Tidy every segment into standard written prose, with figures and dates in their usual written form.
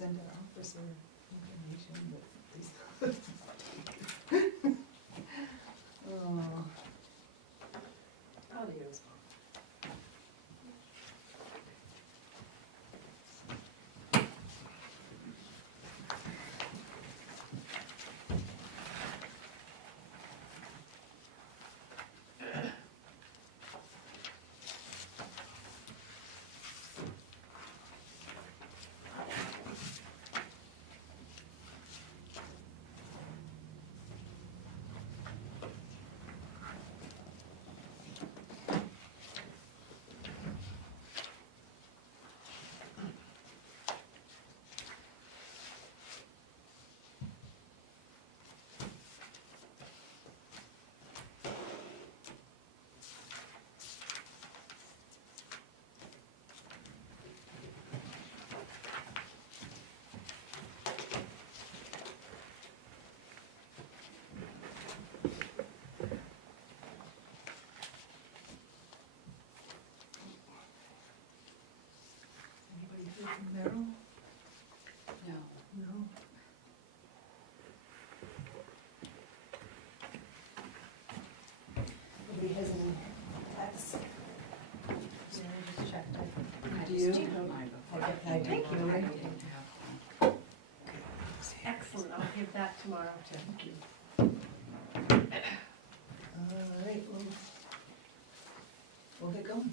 send our officer information, but these. Oh. I'll use one. Anybody heard from Merrill? No. No. Nobody has any texts? Yeah, I just checked. Do you? I Thank you. didn't have one. Excellent, I'll give that tomorrow too. Thank you. All right, we'll get going.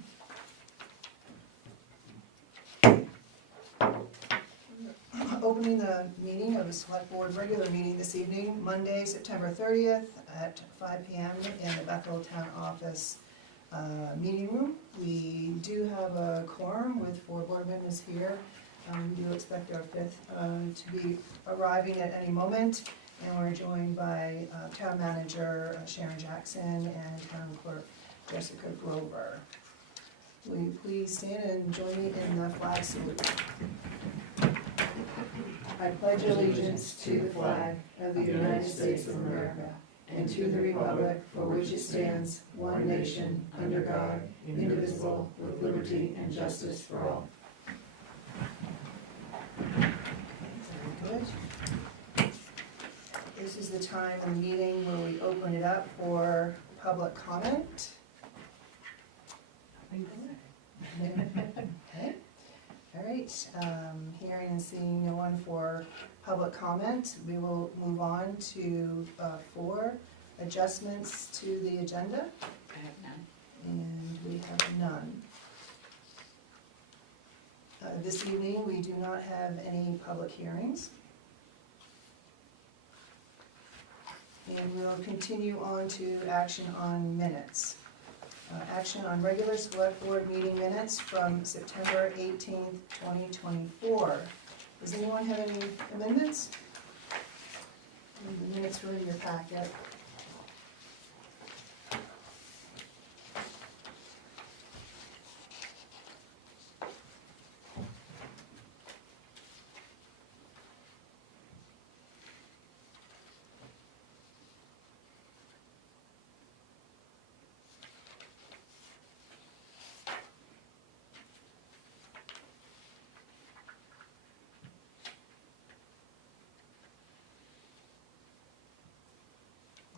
Opening the meeting of the Select Board regular meeting this evening, Monday, September 30th at 5 p.m. in the Bethel Town Office meeting room. We do have a quorum with 4 board members here. We do expect our 5th to be arriving at any moment, and we're joined by Town Manager Sharon Jackson and Town Clerk Jessica Grover. Will you please stand and join me in the flag salute? I pledge allegiance to the flag of the United States of America and to the republic for which it stands, one nation, under God, indivisible, with liberty and justice for all. Very good. This is the time of the meeting where we open it up for public comment. Okay. All right, hearing and seeing no one for public comment, we will move on to 4 adjustments to the agenda, I have none. and we have none. This evening, we do not have any public hearings. And we'll continue on to action on minutes. Action on regular select board meeting minutes from September 18th, 2024. Does anyone have any amendments? The minutes were in your packet.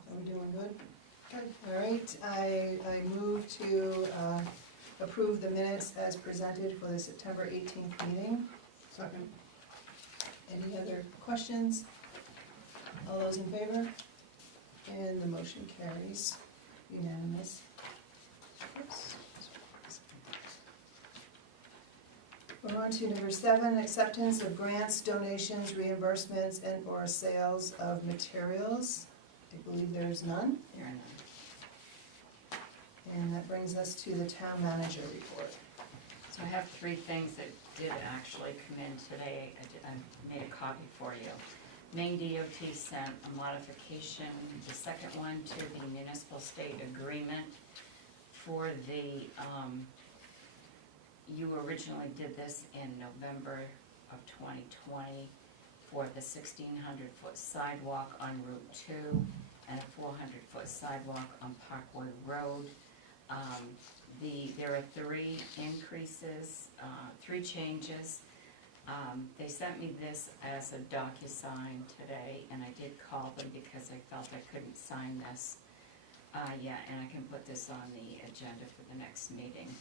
Are we doing good? Good. All right, I move to approve the minutes as presented for the September 18th meeting. Second. Any other questions? All those in favor? And the motion carries unanimous. Oops. We're on to number 7, acceptance of grants, donations, reimbursements, and/or sales of materials. I believe there's none. There are none. And that brings us to the town manager report. So I have 3 things that did actually come in today. I made a copy for you. Maine DOT sent a modification, the second one, to the municipal state agreement for the, you originally did this in November of 2020 for the 1,600-foot sidewalk on Route 2 and a 400-foot sidewalk on Parkway Road. There are 3 increases, 3 changes. They sent me this as a DocuSign today, and I did call them because I felt I couldn't sign this. Yeah, and I can put this on the agenda for the next meeting.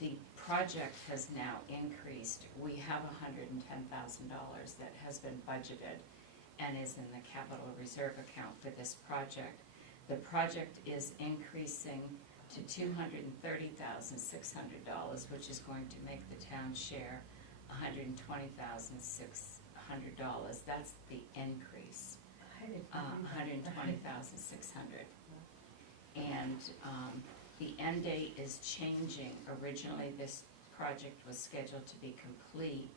The project has now increased. We have $110,000 that has been budgeted and is in the capital reserve account for this project. The project is increasing to $230,600, which is going to make the town share $120,600. That's the increase, $120,600. And the end date is changing. Originally, this project was scheduled to be complete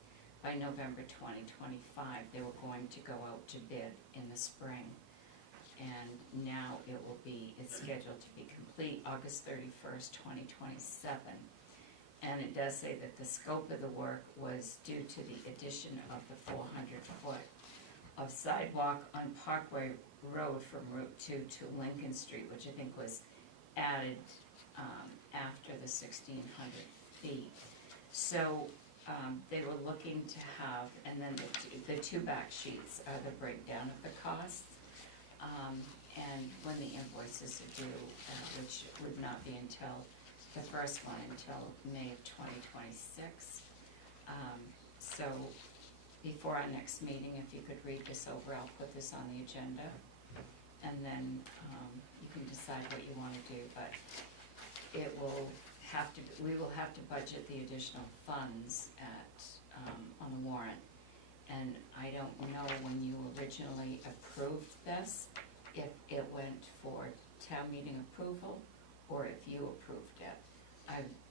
by November 2025. They were going to go out to bid in the spring. And now it's scheduled to be complete August 31st, 2027. And it does say that the scope of the work was due to the addition of the 400-foot of sidewalk on Parkway Road from Route 2 to Lincoln Street, which I think was added after the 1,600 feet. So they were looking to have, and then the two back sheets are the breakdown of the costs. And when the invoices are due, which would not be until, the first one until May of 2026. So before our next meeting, if you could read this over, I'll put this on the agenda. And then you can decide what you want to do, but it will have to, we will have to budget the additional funds on the warrant. And I don't know when you originally approved this, if it went for town meeting approval or if you approved it.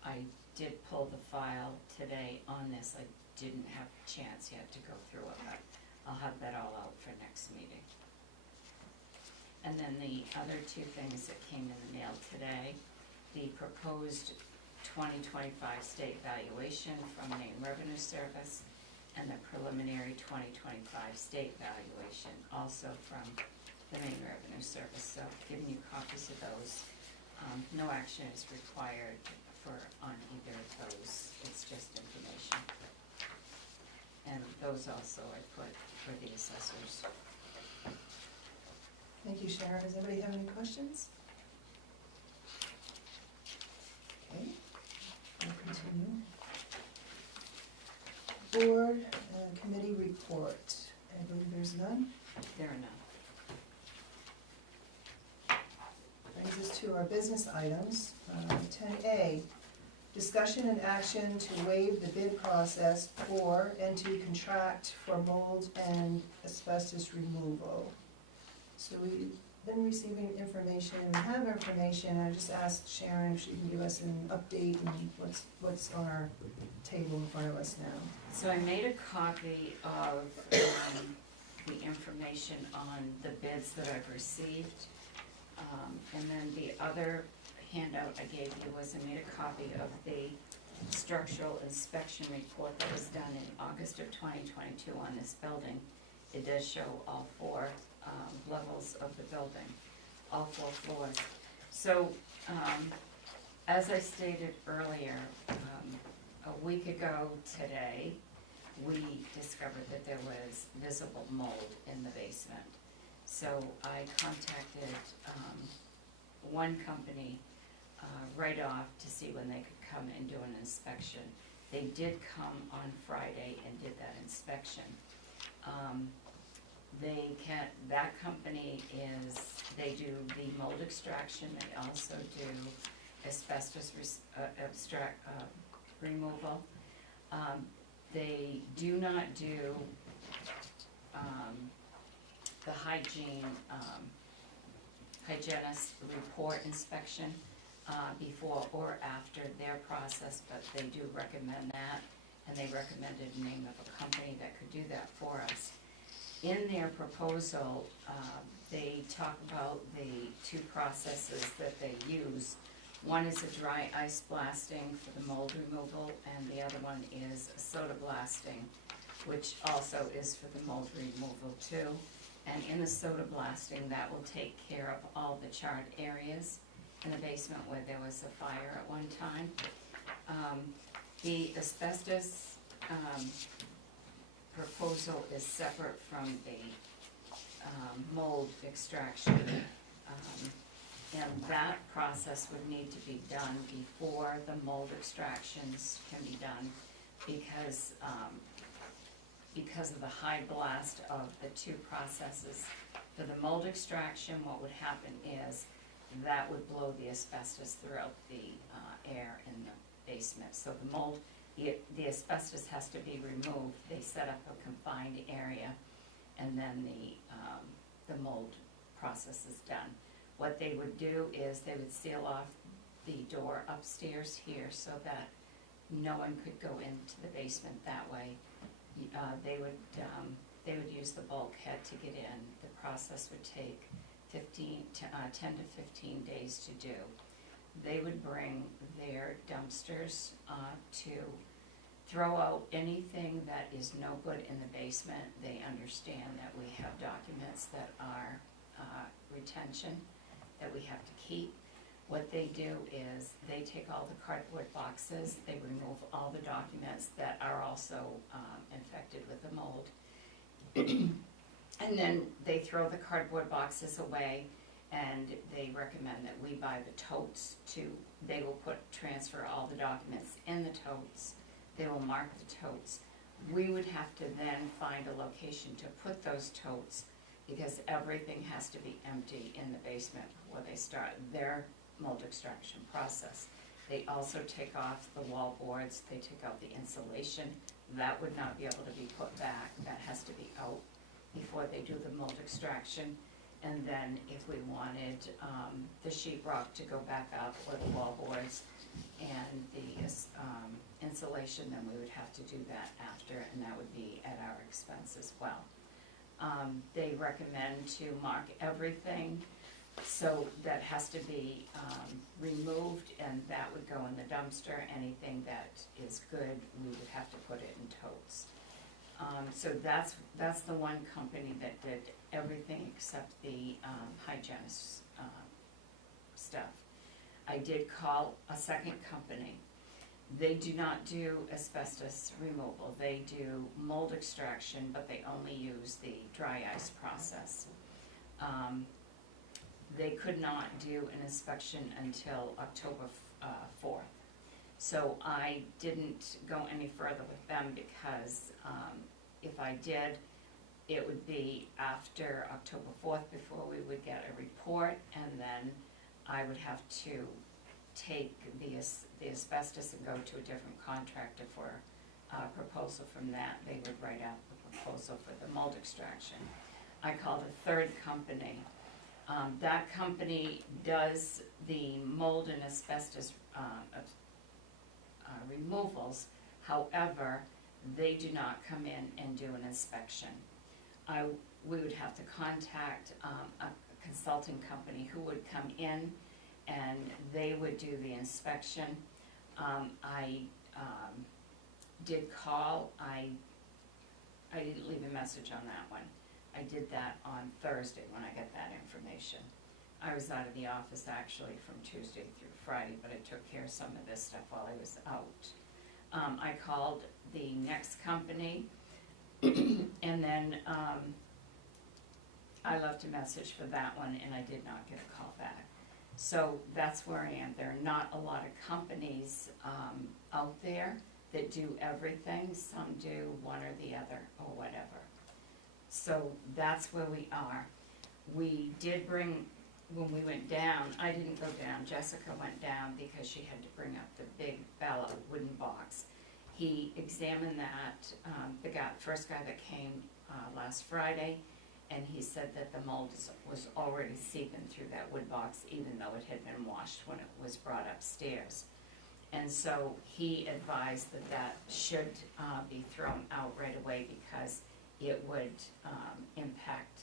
I did pull the file today on this. I didn't have a chance yet to go through it, but I'll have that all out for next meeting. And then the other two things that came in the mail today, the proposed 2025 state valuation from Maine Revenue Service and the preliminary 2025 state valuation also from the Maine Revenue Service. So I've given you copies of those. No action is required on either of those. It's just information. And those also I put for the assessors. Thank you, Sharon. Does anybody have any questions? Okay, we'll continue. Board committee report. I believe there's none. There are none. Brings us to our business items. 10A, discussion and action to waive the bid process for and to contract for mold and asbestos removal. So we've been receiving information, we have information, I just asked Sharon if she can give us an update on what's on our table in front of us now. So I made a copy of the information on the bids that I've received. And then the other handout I gave you was I made a copy of the structural inspection report that was done in August of 2022 on this building. It does show all four levels of the building, all four floors. So, as I stated earlier, a week ago today, we discovered that there was visible mold in the basement. So I contacted one company right off to see when they could come and do an inspection. They did come on Friday and did that inspection. That company they do the mold extraction, they also do asbestos removal. They do not do the hygienist report inspection before or after their process, but they do recommend that, and they recommended the name of a company that could do that for us. In their proposal, they talk about the two processes that they use. One is a dry ice blasting for the mold removal, and the other one is a soda blasting, which also is for the mold removal too. And in the soda blasting, that will take care of all the charred areas in the basement where there was a fire at one time. The asbestos proposal is separate from the mold extraction. And that process would need to be done before the mold extractions can be done because of the high blast of the two processes. For the mold extraction, what would happen is that would blow the asbestos throughout the air in the basement. So the mold, the asbestos has to be removed. They set up a confined area, and then the mold process is done. What they would do is they would seal off the door upstairs here so that no one could go into the basement that way. They would use the bulkhead to get in. The process would take 10 to 15 days to do. They would bring their dumpsters to throw out anything that is no good in the basement. They understand that we have documents that are retention that we have to keep. What they do is they take all the cardboard boxes, they remove all the documents that are also infected with the mold. And then they throw the cardboard boxes away, and they recommend that we buy the totes they will transfer all the documents in the totes. They will mark the totes. We would have to then find a location to put those totes because everything has to be empty in the basement before they start their mold extraction process. They also take off the wall boards, they take out the insulation. That would not be able to be put back. That has to be out before they do the mold extraction. And then if we wanted the sheetrock to go back up, or the wall boards and the insulation, then we would have to do that after, and that would be at our expense as well. They recommend to mark everything, so that has to be removed, and that would go in the dumpster. Anything that is good, we would have to put it in totes. So that's the one company that did everything except the hygienist stuff. I did call a second company. They do not do asbestos removal. They do mold extraction, but they only use the dry ice process. They could not do an inspection until October 4th. So I didn't go any further with them because if I did, it would be after October 4th before we would get a report, and then I would have to take the asbestos and go to a different contractor for a proposal from that. They would write out the proposal for the mold extraction. I called a third company. That company does the mold and asbestos removals. However, they do not come in and do an inspection. We would have to contact a consulting company who would come in and they would do the inspection. I did call. I didn't leave a message on that one. I did that on Thursday when I got that information. I was out of the office actually from Tuesday through Friday, but I took care of some of this stuff while I was out. I called the next company and then I left a message for that one and I did not get a call back. So that's where I am. There are not a lot of companies out there that do everything. Some do one or the other or whatever. So that's where we are. We did bring, when we went down, I didn't go down, Jessica went down because she had to bring up the big Bella wooden box. He examined that, the first guy that came last Friday, and he said that the mold was already seeping through that wood box even though it had been washed when it was brought upstairs. And so he advised that that should be thrown out right away because it would impact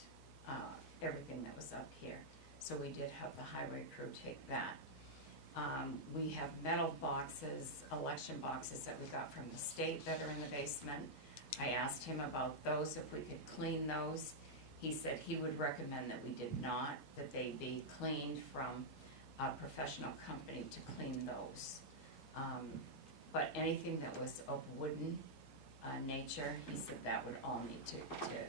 everything that was up here. So we did have the highway crew take that. We have metal boxes, election boxes that we got from the state that are in the basement. I asked him about those, if we could clean those. He said he would recommend that we did not, that they be cleaned from a professional company to clean those. But anything that was of wooden nature, he said that would all need to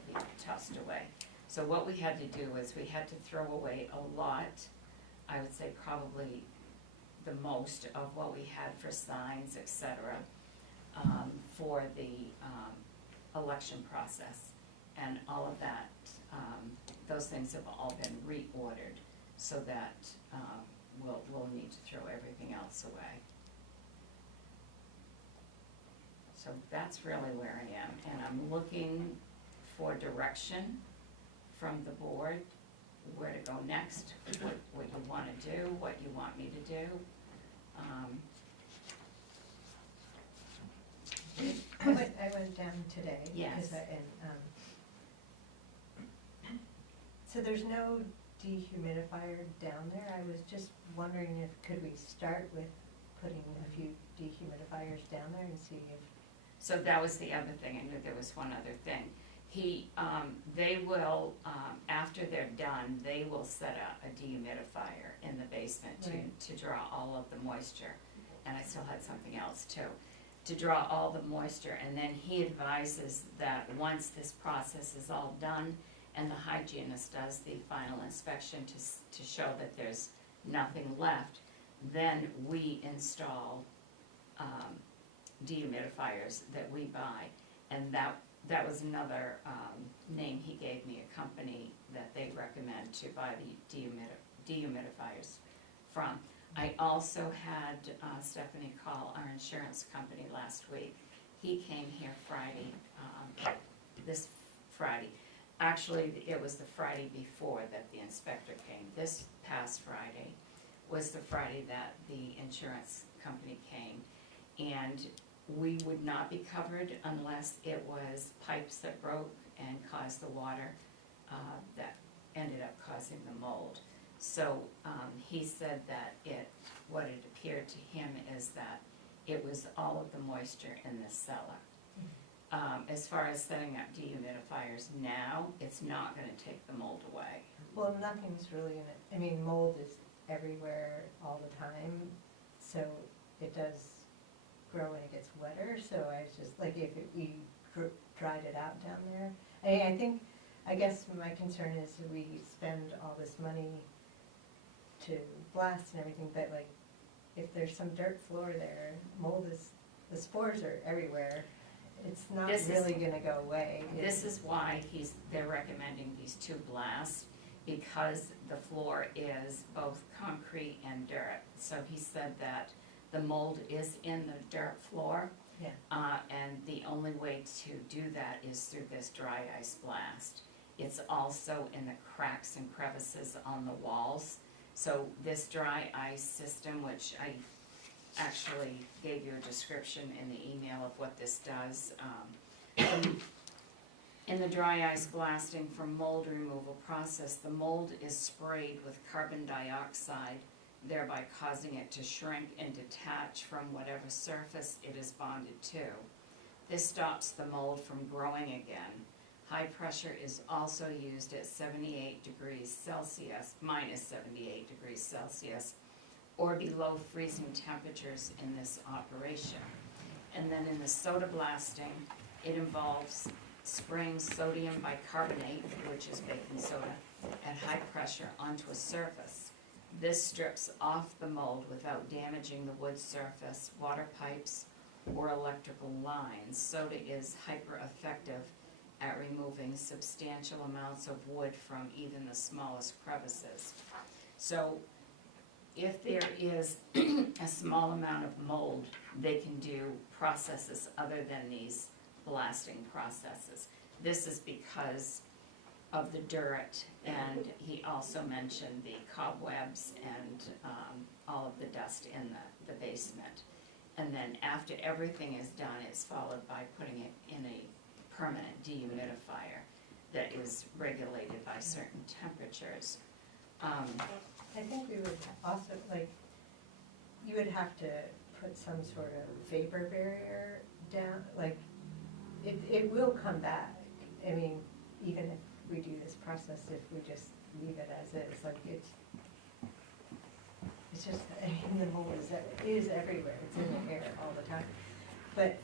be tossed away. So what we had to do was we had to throw away a lot, I would say probably the most of what we had for signs, et cetera, for the election process. And all of that, those things have all been reordered, so that we'll need to throw everything else away. So that's really where I am, and I'm looking for direction from the board, where to go next, what you wanna do, what you want me to do. I went down today. Yes. So there's no dehumidifier down there. I was just wondering if, could we start with putting a few dehumidifiers down there and see if. So that was the other thing, I knew there was one other thing. They will, after they're done, they will set up a dehumidifier in the basement Right. to draw all of the moisture. And I still had something else too, to draw all the moisture. And then he advises that once this process is all done and the hygienist does the final inspection to show that there's nothing left, then we install dehumidifiers that we buy. And that was another name he gave me, a company that they recommend to buy the dehumidifiers from. I also had Stephanie call our insurance company last week. He came here Friday, this Friday. Actually, it was the Friday before that the inspector came. This past Friday was the Friday that the insurance company came. And we would not be covered unless it was pipes that broke and caused the water that ended up causing the mold. So he said that what it appeared to him is that it was all of the moisture in the cellar. As far as setting up dehumidifiers now, it's not gonna take the mold away. Well, nothing's really in it. I mean, mold is everywhere all the time, so it does grow when it gets wetter. So I was just like, if we dried it out down there. I guess my concern is that we spend all this money to blast and everything, but like, if there's some dirt floor there, the spores are everywhere. It's not really gonna go away. This is why they're recommending these two blasts, because the floor is both concrete and dirt. So he said that the mold is in the dirt floor. Yeah. And the only way to do that is through this dry ice blast. It's also in the cracks and crevices on the walls. So this dry ice system, which I actually gave you a description in the email of what this does. In the dry ice blasting for mold removal process, the mold is sprayed with carbon dioxide, thereby causing it to shrink and detach from whatever surface it is bonded to. This stops the mold from growing again. High pressure is also used at 78 degrees Celsius, minus 78 degrees Celsius, or below freezing temperatures in this operation. And then in the soda blasting, it involves spraying sodium bicarbonate, which is baking soda, at high pressure onto a surface. This strips off the mold without damaging the wood surface, water pipes, or electrical lines. Soda is hyper effective at removing substantial amounts of wood from even the smallest crevices. So if there is a small amount of mold, they can do processes other than these blasting processes. This is because of the dirt, and he also mentioned the cobwebs and all of the dust in the basement. And then after everything is done, it's followed by putting it in a permanent dehumidifier that is regulated by certain temperatures. I think we would also, like, you would have to put some sort of vapor barrier down, like, it will come back. I mean, even if we do this process, if we just leave it as is, like, it's just, I mean, the mold is everywhere, it's in the air all the time. But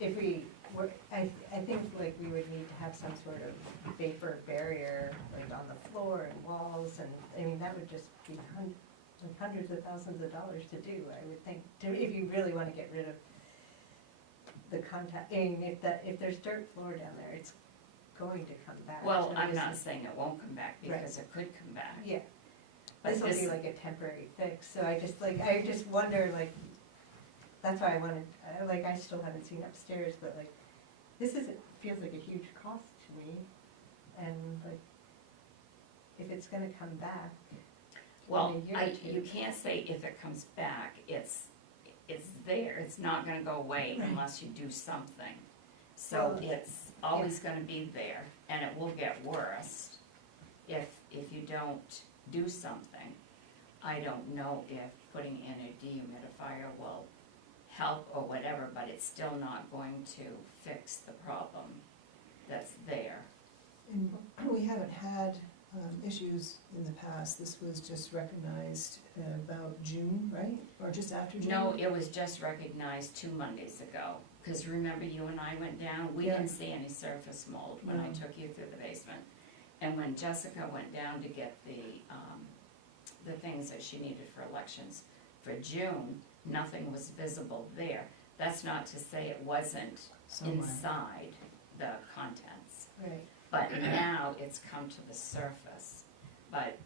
if we I think like we would need to have some sort of vapor barrier, like on the floor and walls, and, I mean, that would just be hundreds of thousands of dollars to do, I would think, if you really wanna get rid of the contact, I mean, if there's dirt floor down there, it's going to come back. Well, So I'm this not is- saying it won't come back, because it could come back. Yeah, But this will be like a temporary fix, so I just wonder, like, that's why I wanted, I still haven't seen upstairs, but like, feels like a huge cost to me, and like, if it's gonna come back Well, in a year or two. you can't say if it comes back, it's there, it's not gonna go away Right. unless you do something. So Well, it's always gonna be there, and it will get worse if you don't do something. I don't know if putting in a dehumidifier will help or whatever, but it's still not going to fix the problem that's there. And we haven't had issues in the past. This was just recognized about June, right? Or just after June? No, it was just recognized 2 Mondays ago, because remember you and I went down, we Yeah. didn't see any surface mold when I No. took you through the basement. And when Jessica went down to get the things that she needed for elections for June, nothing was visible there. That's not to say it wasn't Somewhere. inside the contents. Right, But now it's come to the surface. But,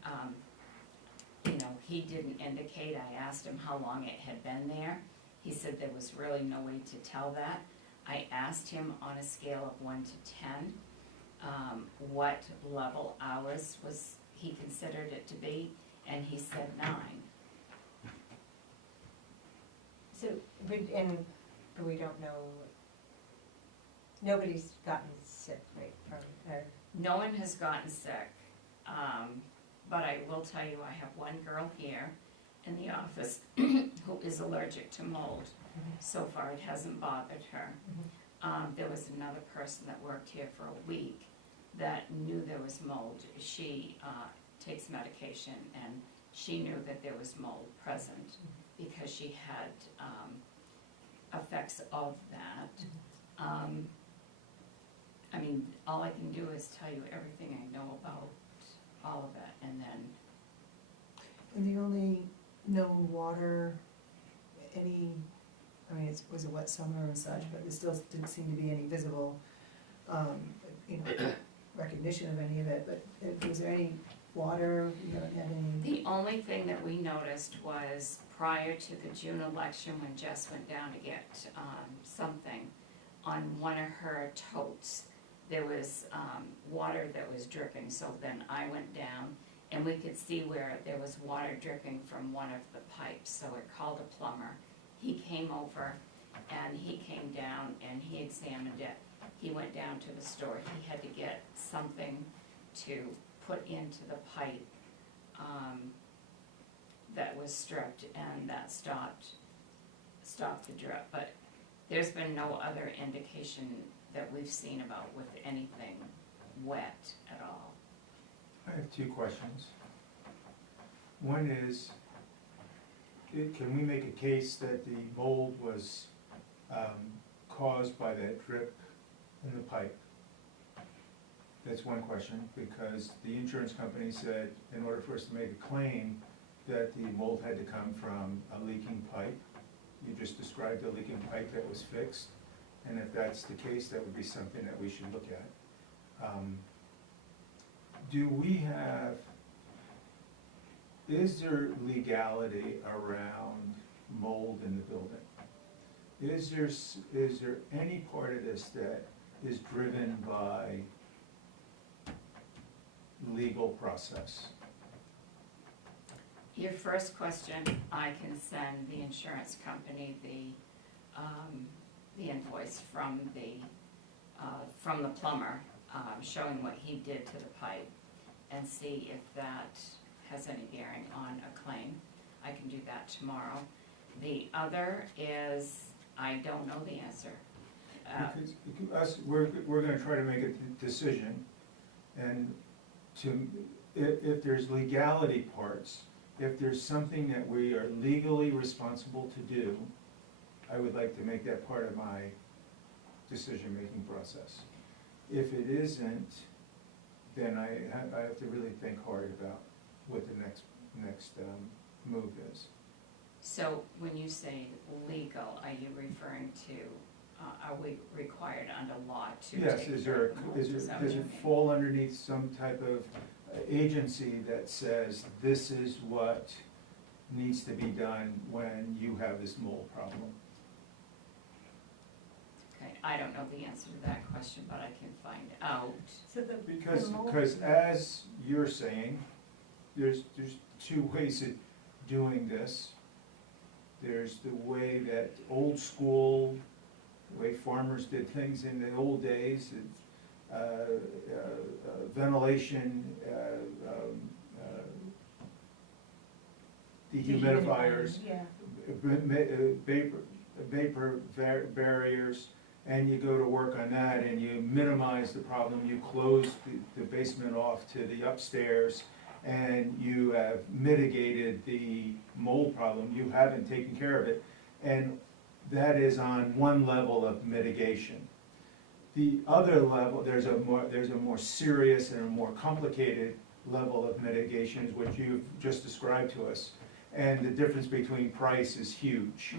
he didn't indicate, I asked him how long it had been there. He said there was really no way to tell that. I asked him on a scale of 1 to 10, what level hours he considered it to be, and he said 9. so, but we don't know, nobody's gotten sick, right, from, or, No one has gotten sick, but I will tell you, I have one girl here in the office who is allergic to mold. So far, it hasn't bothered her. There was another person that worked here for a week that knew there was mold. She takes medication, and she knew that there was mold present because she had effects of that. I mean, all I can do is tell you everything I know about all of it, and then, And the only known water, it was a wet summer and such, but there still didn't seem to be any visible, recognition of any of it, but was there any water, you haven't had any? the only thing that we noticed was prior to the June election, when Jess went down to get something, on one of her totes, there was water that was dripping, so then I went down, and we could see where there was water dripping from one of the pipes, so it called a plumber. He came over, and he came down, and he examined it. He went down to the store, he had to get something to put into the pipe that was stripped, and that stopped the drip, but there's been no other indication that we've seen about with anything wet at all. I have 2 questions. One is, can we make a case that the mold was caused by that drip in the pipe? That's one question, because the insurance company said in order for us to make a claim that the mold had to come from a leaking pipe. You just described a leaking pipe that was fixed, and if that's the case, that would be something that we should look at. Is there legality around mold in the building? Is there any part of this that is driven by legal process? Your first question, I can send the insurance company the invoice from the plumber, showing what he did to the pipe, and see if that has any bearing on a claim. I can do that tomorrow. The other is, I don't know the answer. Because we're gonna try to make a decision, and if there's legality parts, if there's something that we are legally responsible to do, I would like to make that part of my decision-making process. If it isn't, then I have to really think hard about what the next move is. So when you say legal, are you referring to, are we required under law to Yes, take is care there, of the mold? does Is that what it you mean? fall underneath some type of agency that says this is what needs to be done when you have this mold problem? Okay, I don't know the answer to that question, but I can find out. So the mold- Because as you're saying, there's two ways of doing this. There's the way that old school, the way farmers did things in the old days, ventilation, dehumidifiers, Yeah. vapor barriers, and you go to work on that and you minimize the problem. You close the basement off to the upstairs and you have mitigated the mold problem. You haven't taken care of it. And that is on one level of mitigation. The other level, there's a more serious and a more complicated level of mitigation, is what you've just described to us. And the difference between price is huge.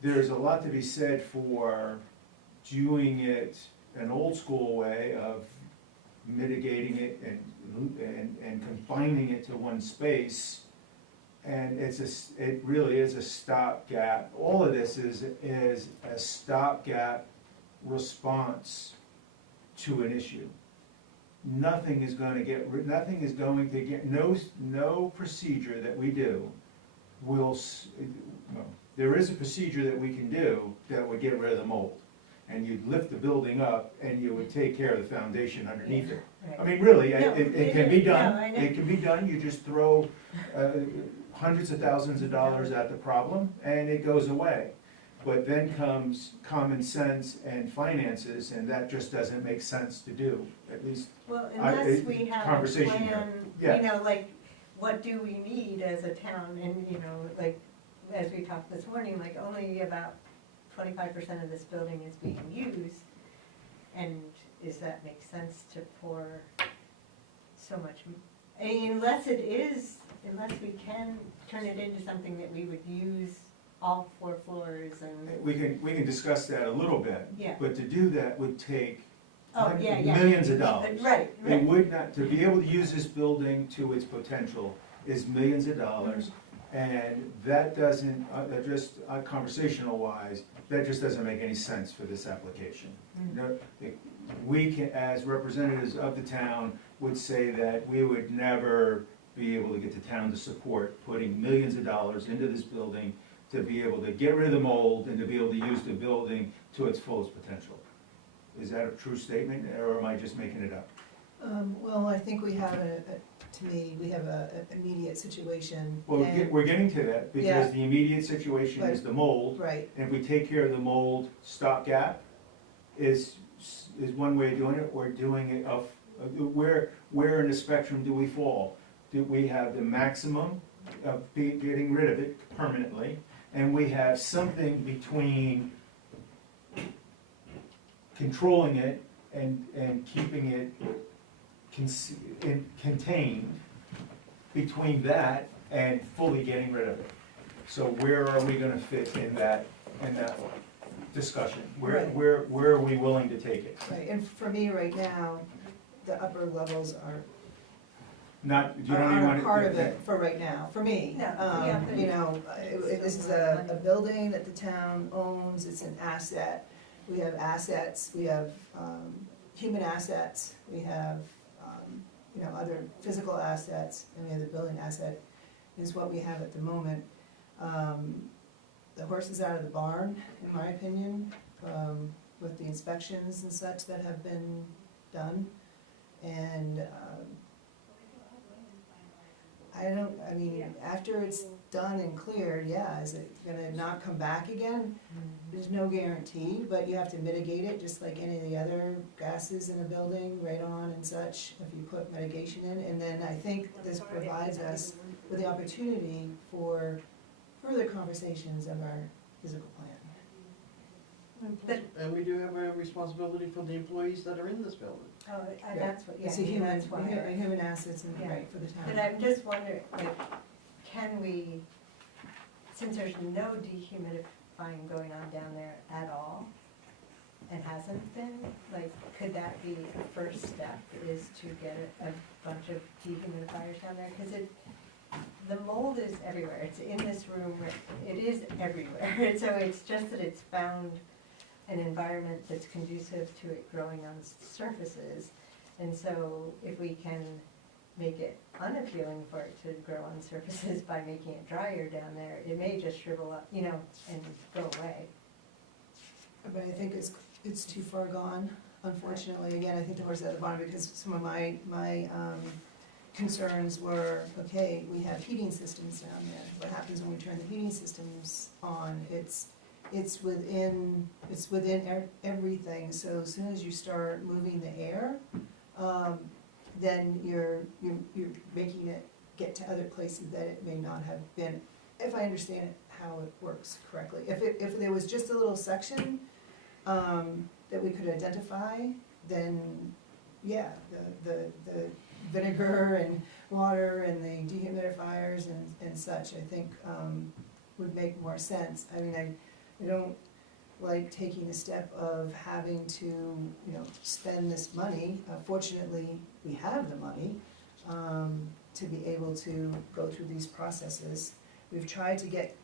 There's a lot to be said for doing it an old school way of mitigating it and confining it to one space. And it really is a stopgap. All of this is a stopgap response to an issue. Nothing is going to get, no procedure that we do will, well, there is a procedure that we can do that would get rid of the mold. And you'd lift the building up and you would take care of the foundation underneath it. I mean, really, No, it can be done. no, I know. It can be done. You just throw hundreds of thousands of dollars at the problem and it goes away. But then comes common sense and finances, and that just doesn't make sense to do, at least. Well, unless we have a Conversation here. plan, Yeah. you know, like, what do we need as a town? And, you know, like, as we talked this morning, like, only about 25% of this building is being used. And does that make sense to pour so much, I mean, unless we can turn it into something that we would use all 4 floors and, We can discuss that a little bit. Yeah. But to do that would take oh, yeah, yeah. millions of dollars. Right, It right. would not, to be able to use this building to its potential is millions of dollars. And that doesn't, just conversational wise, that just doesn't make any sense for this application. No, we can, as representatives of the town, would say that we would never be able to get the town to support putting millions of dollars into this building to be able to get rid of the mold and to be able to use the building to its fullest potential. Is that a true statement, or am I just making it up? Well, I think we have to me, we have an immediate situation. Well, and- we're getting to that, Yeah. because the immediate situation is the mold. Right, And if we take care of the mold stopgap, is one way of doing it. We're doing it of, where in the spectrum do we fall? Do we have the maximum of getting rid of it permanently, and we have something between controlling it and keeping it contained, between that and fully getting rid of it? So where are we gonna fit in that discussion? Right. Where are we willing to take it? right, and for me, right now, the upper levels are Not, you don't even aren't want a to. part of it for right now, for me. No, yeah, but You know, this is a building that the town owns, it's an asset. We have assets, we have human assets, we have, you know, other physical assets, and we have the building asset, is what we have at the moment. The horse is out of the barn, in my opinion, with the inspections and such that have been done. And I mean, after it's done and cleared, yeah, is it gonna not come back again? There's no guarantee, but you have to mitigate it, just like any of the other gases in a building, radon and such, if you put mitigation in. And then I think this provides us with the opportunity for further conversations of our physical plan. And we do have a responsibility for the employees that are in this building. Oh, Yeah. that's what, yeah, It's a human, that's why. a human assets and, Yeah. right, for the town. But I'm just wondering, like, can we, since there's no dehumidifying going on down there at all, and hasn't been, like, could that be a first step, is to get a bunch of dehumidifiers down there? Because the mold is everywhere, it's in this room, it is everywhere, so it's just that it's found an environment that's conducive to it growing on surfaces. And so if we can make it unappealing for it to grow on surfaces by making it drier down there, it may just shrivel up, you know, and go away. But I think it's too far gone, unfortunately. Again, I think the horse is at the bottom, because some of my concerns were, okay, we have heating systems down there. What happens when we turn the heating systems on? It's within everything, so as soon as you start moving the air, then you're making it get to other places that it may not have been, if I understand how it works correctly. If there was just a little section that we could identify, then yeah, the vinegar and water and the dehumidifiers and such, I think, would make more sense. I mean, I don't like taking the step of having to, you know, spend this money. Fortunately, we have the money to be able to go through these processes. We've tried to get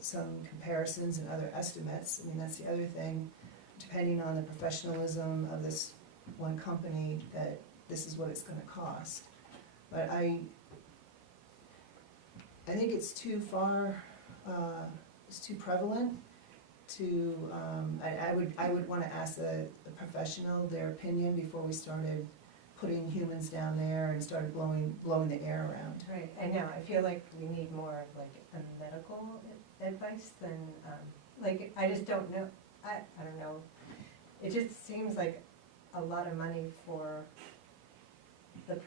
some comparisons and other estimates. I mean, that's the other thing, depending on the professionalism of this one company, that this is what it's gonna cost. But I think it's too far, it's too prevalent to, I would wanna ask the professional their opinion before we started putting humans down there and started blowing the air around. Right, I know, I feel like we need more of like a medical advice than, like, I just don't know, I don't know. It just seems like a lot of money for the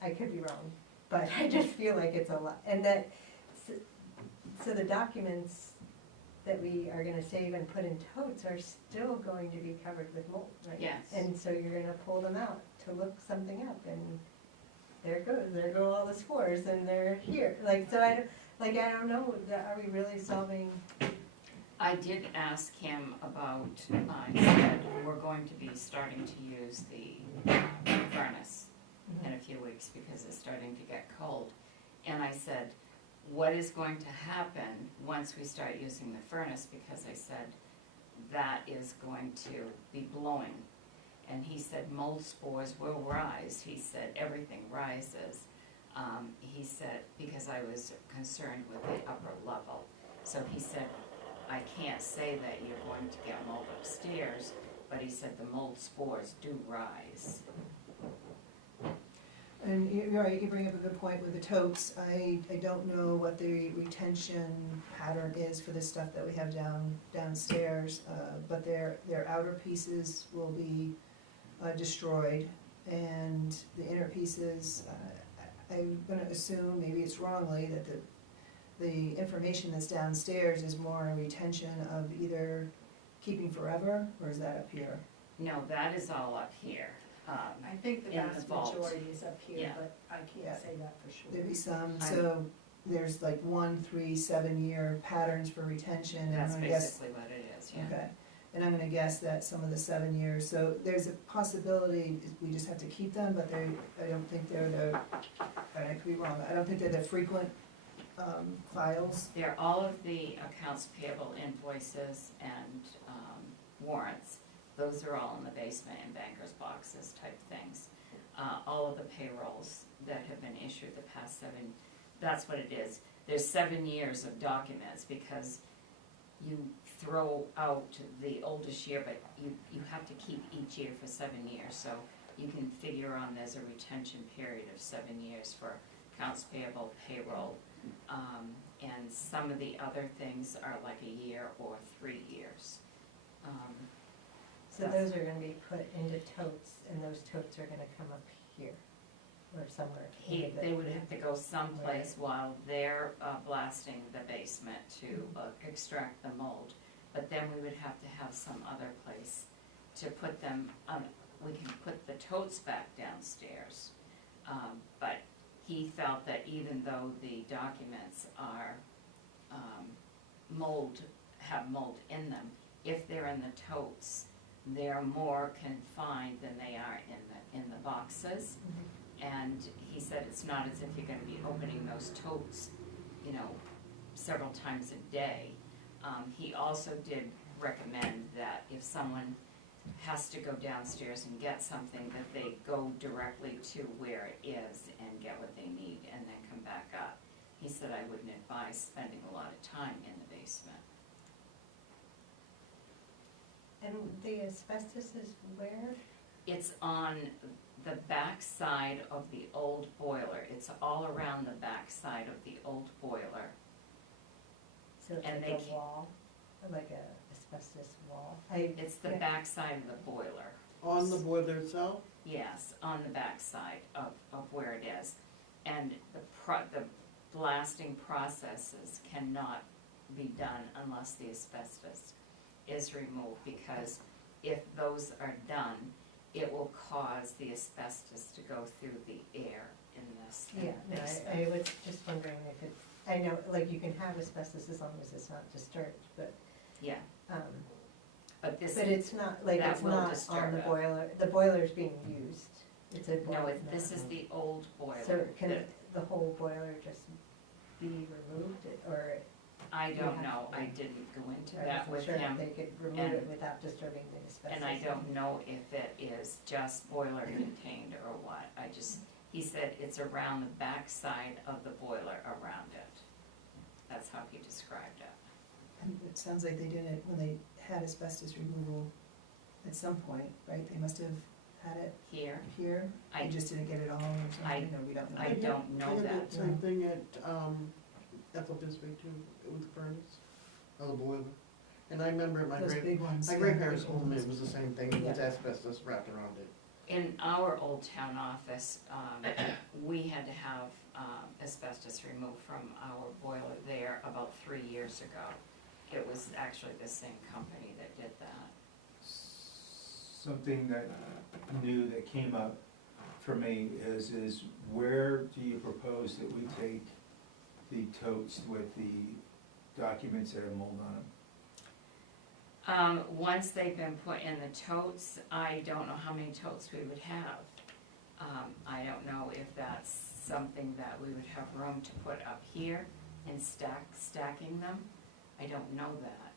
I could be wrong, but I just feel like it's a lot, and that, so the documents that we are gonna save and put in totes are still going to be covered with mold, right? Yes. And so you're gonna pull them out to look something up, and there go all the spores, and they're here, like, so I don't know, are we really solving? I did ask him about, he said, we're going to be starting to use the furnace in a few weeks because it's starting to get cold. And I said, what is going to happen once we start using the furnace? Because I said, that is going to be blowing. And he said, mold spores will rise. He said, everything rises. He said, because I was concerned with the upper level. So he said, I can't say that you're going to get mold upstairs, but he said the mold spores do rise. And you're right, you bring up a good point with the totes. I don't know what the retention pattern is for the stuff that we have downstairs, but their outer pieces will be destroyed, and the inner pieces, I'm gonna assume, maybe it's wrongly, that the information that's downstairs is more a retention of either keeping forever, or is that up here? No, that is all up here. I think the In the vast vault. majority is up here, Yeah. but I Yeah. can't say that for sure. There'd be some, so there's like 1, 3, 7-year patterns for retention, and That's I'm gonna guess. basically what it is, yeah. Okay, and I'm gonna guess that some of the 7 years, so there's a possibility, we just have to keep them, but I don't think they're the, I could be wrong, I don't think they're the frequent files. They're all of the accounts payable invoices and warrants. Those are all in the basement in banker's boxes type things. All of the payrolls that have been issued the past 7, that's what it is. There's 7 years of documents because you throw out the oldest year, but you have to keep each year for 7 years. So you can figure on there's a retention period of 7 years for accounts payable, payroll, and some of the other things are like a year or 3 years. So those are gonna be put into totes, and those totes are gonna come up here, or somewhere. They would have to go someplace while they're blasting the basement to extract the mold. but then we would have to have some other place to put them, we can put the totes back downstairs. But he felt that even though the documents are have mold in them, if they're in the totes, they're more confined than they are in the boxes. And he said it's not as if you're gonna be opening those totes, you know, several times a day. He also did recommend that if someone has to go downstairs and get something, that they go directly to where it is and get what they need and then come back up. He said, I wouldn't advise spending a lot of time in the basement. And the asbestos is where? It's on the back side of the old boiler. It's all around the back side of the old boiler. So it's And like they a ca- wall, like a asbestos wall? It's the Yeah. back side of the boiler. On the boiler itself? Yes, on the back side of where it is. And the blasting processes cannot be done unless the asbestos is removed, because if those are done, it will cause the asbestos to go through the air in this Yeah, no, basement. I was just wondering if it's, I know, like, you can have asbestos as long as it's not disturbed, but, Yeah, um, but this, but it's not, like, that it's will not on disturb the it. boiler, the boiler's being used, it's a no, boiler. this is the old boiler. So can that- the whole boiler just be removed, or? I don't Yeah. know, I didn't go into I that wasn't with sure if him. they could remove and- it without disturbing the asbestos. And I don't know if it is just boiler contained or what. He said it's around the back side of the boiler around it. That's how he described it. And it sounds like they did it when they had asbestos removal at some point, right? They must have had it Here, here, I- they just didn't get it all or something, or we don't know. I don't know They had that. same thing at the Bisbee too, with the furnace, or the boiler. And I remember Those big ones. my yeah, grandparents big told me ones. it was the same thing, with Yeah. asbestos wrapped around it. In our old town office, we had to have asbestos removed from our boiler there about 3 years ago. It was actually the same company that did that. Something that new that came up for me is where do you propose that we take the totes with the documents that have mold on them? Once they've been put in the totes, I don't know how many totes we would have. I don't know if that's something that we would have room to put up here and stacking them. I don't know that.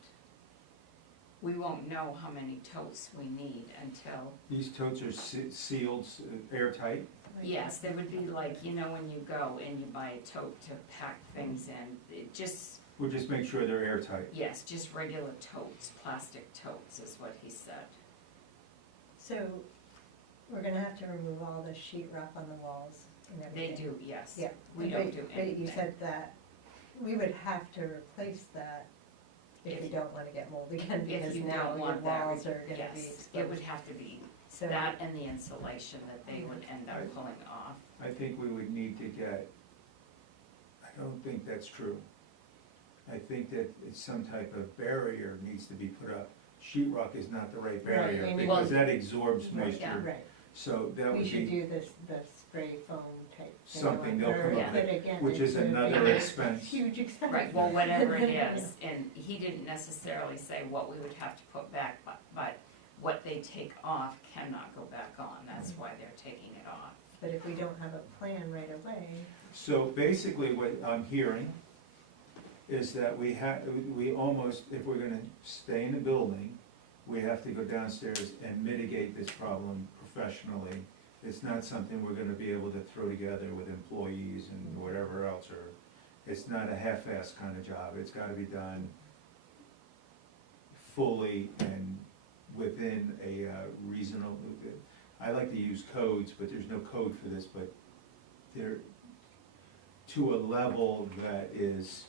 We won't know how many totes we need until, These totes are sealed, airtight? yes, there would be like, you know, when you go and you buy a tote to pack things in, it just, We'll just make sure they're airtight. yes, just regular totes, plastic totes is what he said. So, we're gonna have to remove all the sheet rock on the walls and They everything? do, yes. Yeah. We But- don't do But anything. you said that we would have to replace that if If- we don't wanna get mold again, If because you now don't your want that, walls are gonna be yes, exposed. it would have to be So, that and the insulation that they would end up pulling off. I think we would need to get, I don't think that's true. I think that it's some type of barrier needs to be put up. Sheetrock is not the right barrier, I mean- because that absorbs Right, moisture. right, So that we would should be do this, the spray foam type thing. something they'll come up with, But again, which is it's a another big, expense. Huge expense. Right, well, whatever it is, and he didn't necessarily say what we would have to put back, but what they take off cannot go back on, that's why they're taking it off. But if we don't have a plan right away, So basically what I'm hearing is that we almost, if we're gonna stay in the building, we have to go downstairs and mitigate this problem professionally. It's not something we're gonna be able to throw together with employees and whatever else, or it's not a half-ass kind of job. It's gotta be done fully and within a reasonable, I like to use codes, but there's no code for this, but they're to a level that is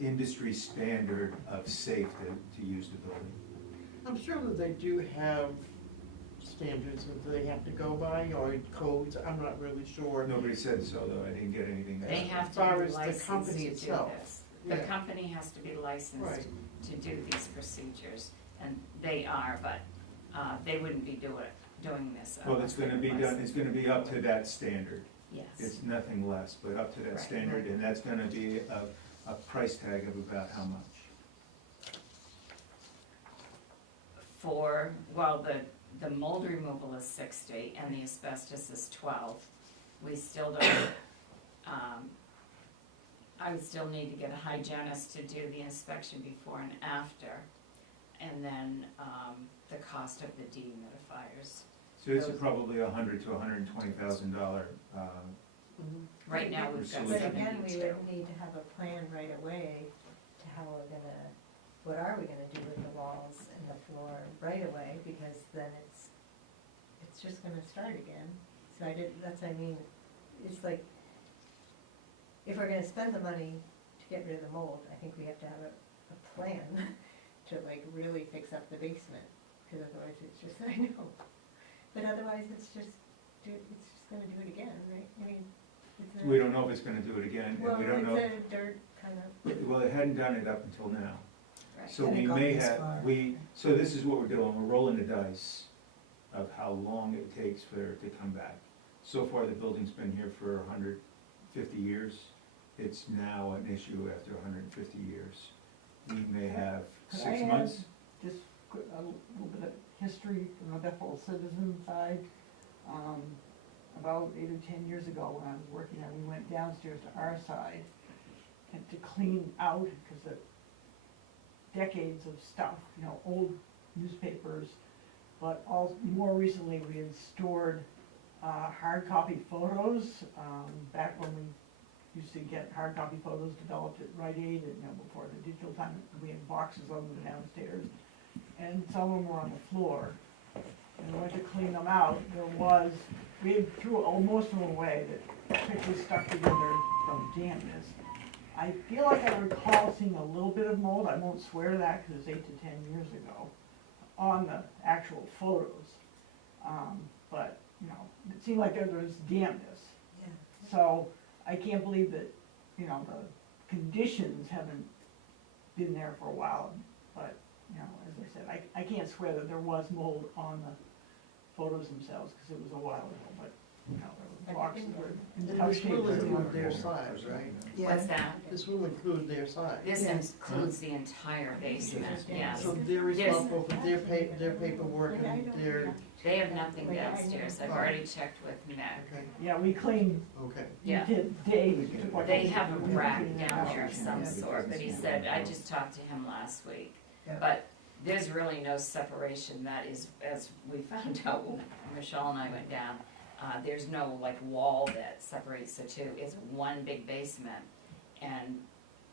industry standard of safe to use the building. I'm sure that they do have standards that they have to go by, or codes, I'm not really sure. Nobody said so, though, I didn't get anything. They have As to far be as the licensed company to do itself. this. The Yeah. company has to be licensed Right. to do these procedures, and they are, but, they wouldn't be doing this Well, unless it's they gonna were be done, licensed. it's gonna be up to that standard. Yes, It's nothing less, but up to that Right. standard, and that's gonna be a price tag of about how much? well, the mold removal is 60 and the asbestos is 12. We still don't, I would still need to get a hygienist to do the inspection before and after. And then, the cost of the dehumidifiers. So this is probably $100,000 to $120,000, Mhm. Right now, we've got But But again, we 72. would need to have a plan right away to how we're gonna, what are we gonna do with the walls and the floor right away, because then it's just gonna start again. So I mean, it's like, if we're gonna spend the money to get rid of the mold, I think we have to have a plan to like really fix up the basement, because otherwise it's just, I know. But otherwise, it's just gonna do it again, right? I mean, it's a. we don't know if it's gonna do it again, and we don't know. Well, it's a dirt kind of. Well, it hadn't done it up until now. Right. So Hadn't we gone may this have, far. so this is what we're doing, we're rolling the dice of how long it takes for it to come back. So far, the building's been here for 150 years. It's now an issue after 150 years. We may have Could 6 I add months. just a little bit of history from the Bethel citizen side? About 8 or 10 years ago, when I was working there, we went downstairs to our side and to clean out, because of decades of stuff, you know, old newspapers, but more recently, we had stored hard copy photos, back when we used to get hard copy photos developed at Rite Aid, and, you know, before the digital time, we had boxes of them downstairs, and some of them were on the floor. And we went to clean them out, we had threw most of them away that quickly stuck together from dampness. I feel like I recall seeing a little bit of mold, I won't swear to that because it's 8 to 10 years ago, on the actual photos. But, you know, it seemed like there was dampness. Yeah. So I can't believe that, you know, the conditions haven't been there for a while, but, you know, as I said, I can't swear that there was mold on the photos themselves, because it was a while ago, but, you know, the boxes were in tough This shape. will include their size, right? What's that? This will include their size. This Yes. includes the entire basement, yes. So they're responsible for their paperwork and their, They have nothing downstairs, I've already checked with Nick. okay, Yeah, we cleaned, okay. we Yeah. did days. It took like They a have a week to rack clean it down out. there of some sort, but he said, I just talked to him last week. Yeah. But there's really no separation, that is, as we found out when Michelle and I went down, there's no like wall that separates the two, it's one big basement. And,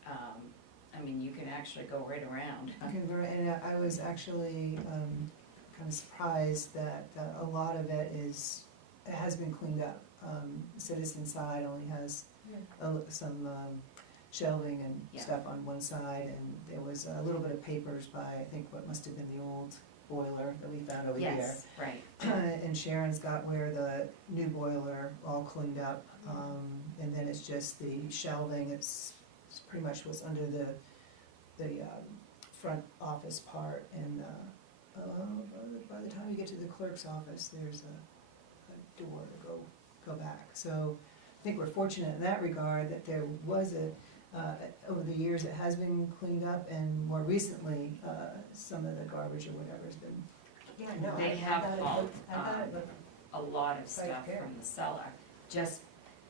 I mean, you can actually go right around. And I was actually kind of surprised that a lot of it has been cleaned up. Citizen side only has some shelving and Yeah. stuff on one side, and there was a little bit of papers by, I think, what must have been the old boiler that we found over here. Yes, right. And Sharon's got where the new boiler all cleaned up, and then it's just the shelving, it's pretty much what's under the front office part, and by the time you get to the clerk's office, there's a door to go back. So I think we're fortunate in that regard that there was over the years it has been cleaned up, and more recently, some of the garbage or whatever's been. Yeah, no, They I have thought it hauled, looked, I thought it looked, a lot of Quite stuff good. from the cellar, just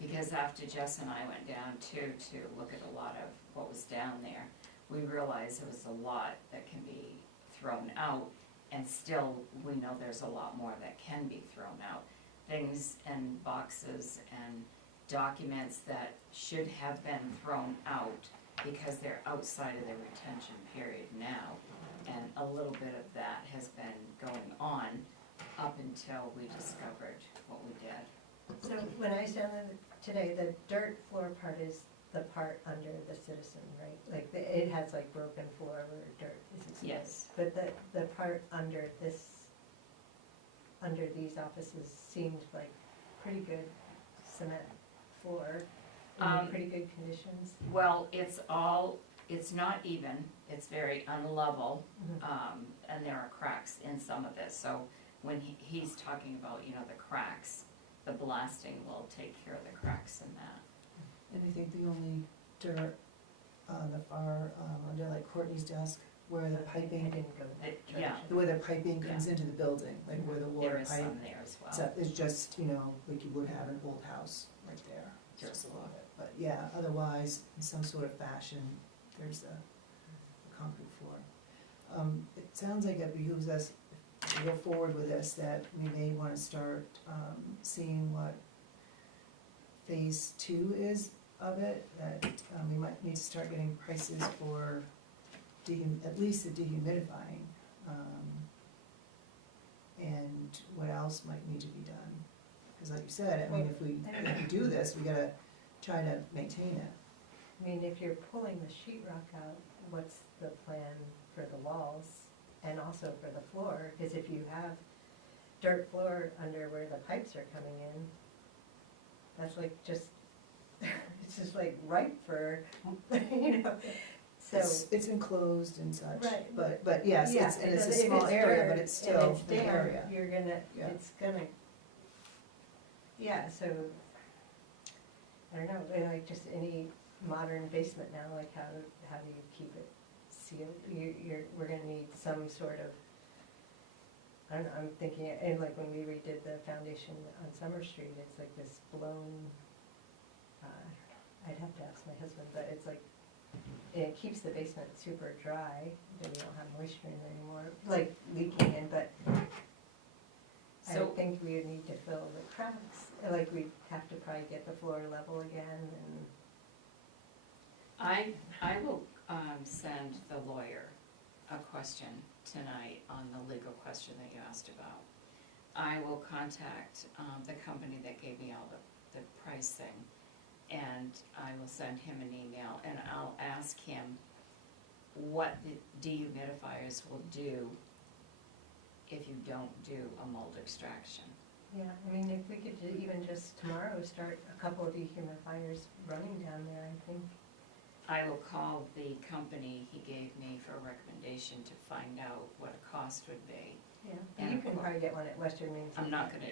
because after Jess and I went down too, to look at a lot of what was down there, we realized there was a lot that can be thrown out, and still, we know there's a lot more that can be thrown out. Things and boxes and documents that should have been thrown out because they're outside of their retention period now. And a little bit of that has been going on up until we discovered what we did. so when I was down there today, the dirt floor part is the part under the Citizen, right? Like, it has like broken floor where dirt is exposed. Yes. But the part under these offices seemed like pretty good cement floor, in Um, pretty good conditions. Well, it's all, it's not even, it's very unlevel, Mhm. and there are cracks in some of this, so when he's talking about, you know, the cracks, the blasting will take care of the cracks in that. And I think the only dirt on the far, under like Courtney's desk, where the I piping, didn't go that Yeah. direction. where the piping comes into the building, like where the There water is pipe. some there as well. So it's just, you know, like you would have an old house right there, just a little bit. But yeah, otherwise, in some sort of fashion, there's a concrete floor. It sounds like it behooves us to go forward with this, that we may wanna start, seeing what phase 2 is of it, that, we might need to start getting prices for at least the dehumidifying. And what else might need to be done? Cause like you said, I mean, if we do this, we gotta try to maintain it. I mean, if you're pulling the sheetrock out, what's the plan for the walls and also for the floor? Because if you have dirt floor under where the pipes are coming in, that's like just, it's just like ripe for, you know, so. It's enclosed and such, Right. but yes, Yeah, and it's a if small area, dirt but it's and still it's an damp, area. You're gonna, Yeah. it's gonna, yeah, so, I don't know, and like just any modern basement now, like how do you keep it sealed? We're gonna need some sort of, I don't know, I'm thinking, and like when we redid the foundation on Summer Street, it's like this blown, I don't know, I'd have to ask my husband, but it's like, it keeps the basement super dry, then you don't have moisture in there anymore, like leaking in, but I So- think we would need to fill the cracks, like we'd have to probably get the floor level again and. I will, send the lawyer a question tonight on the legal question that you asked about. I will contact, the company that gave me all the pricing, and I will send him an email, and I'll ask him what the dehumidifiers will do if you don't do a mold extraction. Yeah, I mean, if we could even just tomorrow start a couple of dehumidifiers running down there, I think. I will call the company he gave me for a recommendation to find out what a cost would be. Yeah. And You of can course- probably get one at Western Main. I'm not gonna,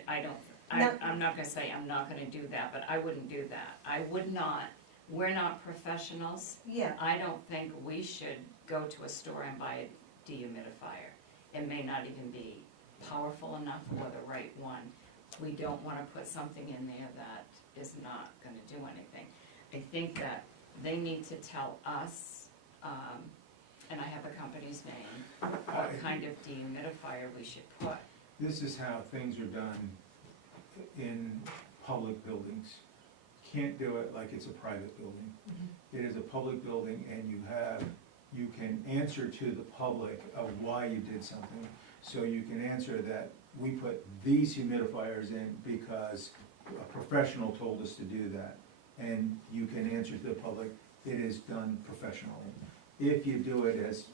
No. I'm not gonna say I'm not gonna do that, but I wouldn't do that. I would not, we're not professionals. Yeah, I don't think we should go to a store and buy a dehumidifier. It may not even be powerful enough or the right one. We don't wanna put something in there that is not gonna do anything. I think that they need to tell us, and I have the company's name, what kind of dehumidifier we should put. This is how things are done in public buildings. Can't do it like it's a private building. It is a public building and you can answer to the public of why you did something. So you can answer that we put these humidifiers in because a professional told us to do that. And you can answer to the public, it is done professionally. If you do it as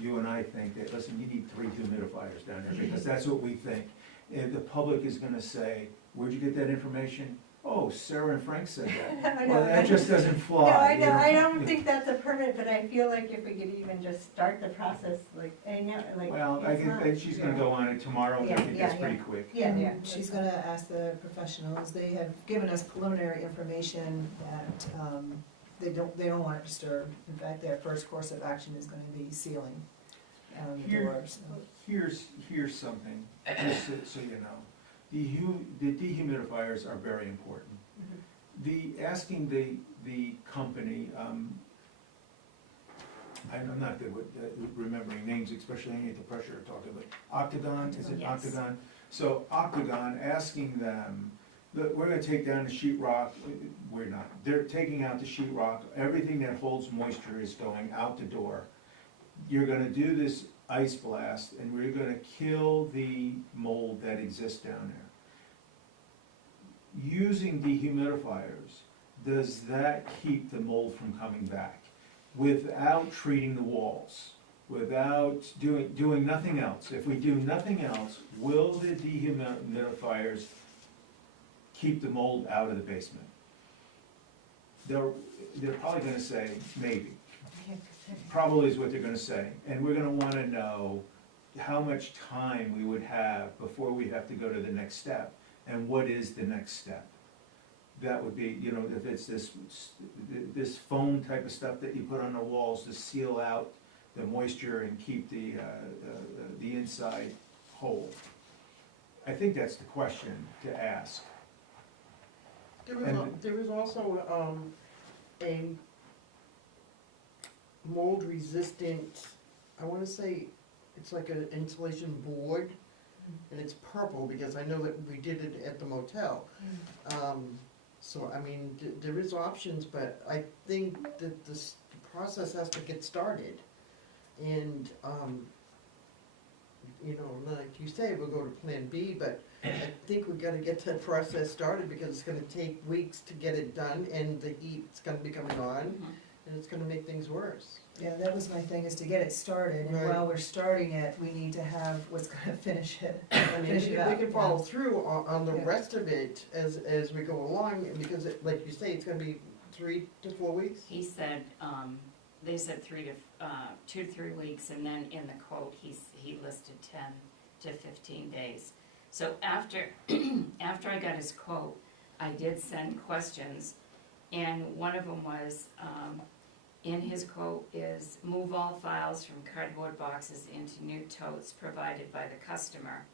you and I think, that, listen, you need 3 humidifiers down there, because that's what we think. And the public is gonna say, where'd you get that information? Oh, Sarah and Frank said that. I know. Well, that just doesn't fly. No, I you know, I don't think that's a permit, but I feel like if we could even just start the process, like, I know, like. Well, I it's can, not- and she's gonna go on it tomorrow, and I Yeah, think that's yeah, pretty yeah. quick. Yeah, yeah. She's gonna ask the professionals, they have given us preliminary information that, they don't want it disturbed. In fact, their first course of action is gonna be sealing, the Here- doors. Here's something, just so you know. The dehumidifiers are very important. Mhm. Asking the company, I'm not good with remembering names, especially underneath the pressure of talking, but Octagon, is it Yes. Octagon? So Octagon, asking them, look, we're gonna take down the sheetrock, we're not, they're taking out the sheetrock, everything that holds moisture is going out the door. You're gonna do this ice blast, and we're gonna kill the mold that exists down there. Using dehumidifiers, does that keep the mold from coming back? Without treating the walls, without doing nothing else? If we do nothing else, will the dehumidifiers keep the mold out of the basement? They're probably gonna say, maybe. Yeah, 'cause Probably is what they're gonna say, and we're gonna wanna know how much time we would have before we have to go to the next step, and what is the next step? That would be, you know, if it's this foam type of stuff that you put on the walls to seal out the moisture and keep the inside whole. I think that's the question to ask. There is also, a mold resistant, I wanna say, it's like an insulation board, and it's purple, because I know that we did it at the motel. So, I mean, there is options, but I think that the process has to get started. And, you know, like you say, we'll go to Plan B, but I think we gotta get that process started, because it's gonna take weeks to get it done, and the heat's gonna be coming on, and it's gonna make things worse. Yeah, that was my thing, is to get it started, and Right. while we're starting it, we need to have what's gonna finish it. I mean, Finish if it we up, can yeah. follow through on the Yeah. rest of it as we go along, because it, like you say, it's gonna be 3 to 4 weeks? He said, they said 2 to 3 weeks, and then in the quote, he listed 10 to 15 days. So after, after I got his quote, I did send questions, and one of them was, in his quote is, move all files from cardboard boxes into new totes provided by the customer.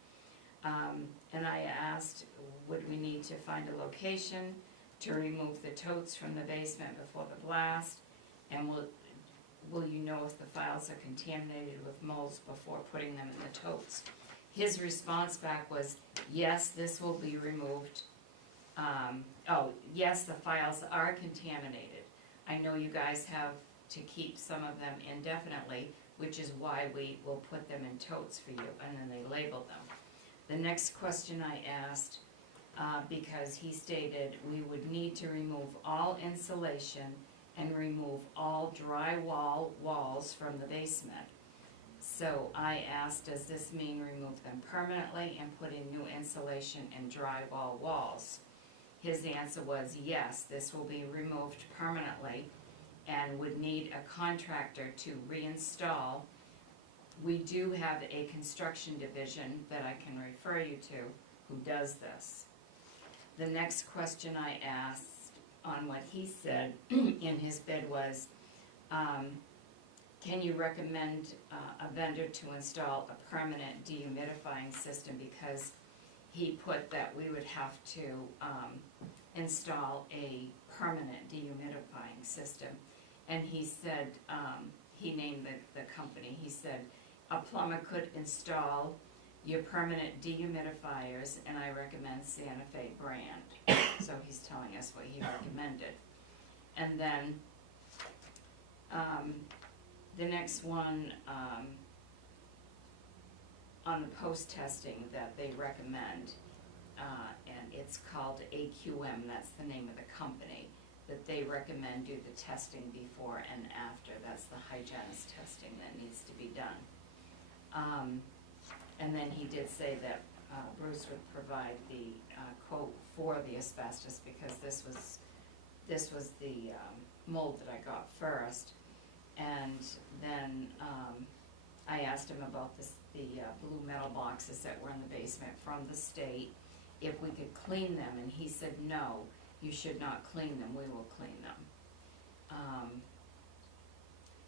And I asked, would we need to find a location to remove the totes from the basement before the blast? And will you know if the files are contaminated with molds before putting them in the totes? His response back was, yes, this will be removed. Yes, the files are contaminated. I know you guys have to keep some of them indefinitely, which is why we will put them in totes for you, and then they label them. The next question I asked, because he stated we would need to remove all insulation and remove all drywall walls from the basement. So I asked, does this mean remove them permanently and put in new insulation and drywall walls? His answer was, yes, this will be removed permanently and would need a contractor to reinstall. We do have a construction division that I can refer you to who does this. The next question I asked on what he said in his bid was, can you recommend a vendor to install a permanent dehumidifying system? Because he put that we would have to install a permanent dehumidifying system. And he said, he named the company, he said, a plumber could install your permanent dehumidifiers, and I recommend Santa Fe brand. So he's telling us what he recommended. And then the next one, on the post-testing that they recommend, and it's called AQM, that's the name of the company, that they recommend do the testing before and after. That's the hygienist testing that needs to be done. And then he did say that Bruce would provide the quote for the asbestos, because this was the mold that I got first. And then I asked him about the blue metal boxes that were in the basement from the state, if we could clean them, and he said, no, you should not clean them, we will clean them.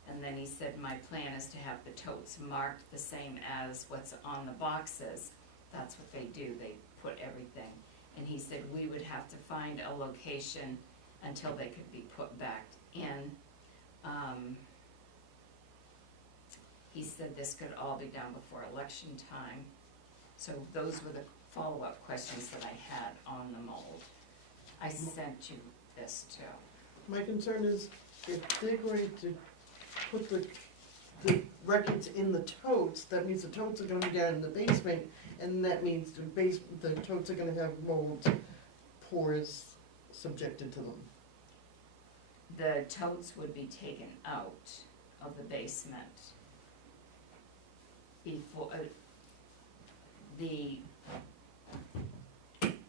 And then he said, my plan is to have the totes marked the same as what's on the boxes. That's what they do, they put everything. And he said, we would have to find a location until they could be put back in. He said this could all be done before election time. So those were the follow-up questions that I had on the mold. I sent you this too. My concern is, if they're going to put the records in the totes, that means the totes are gonna be down in the basement, and that means the totes are gonna have mold pores subjected to them. The totes would be taken out of the basement before,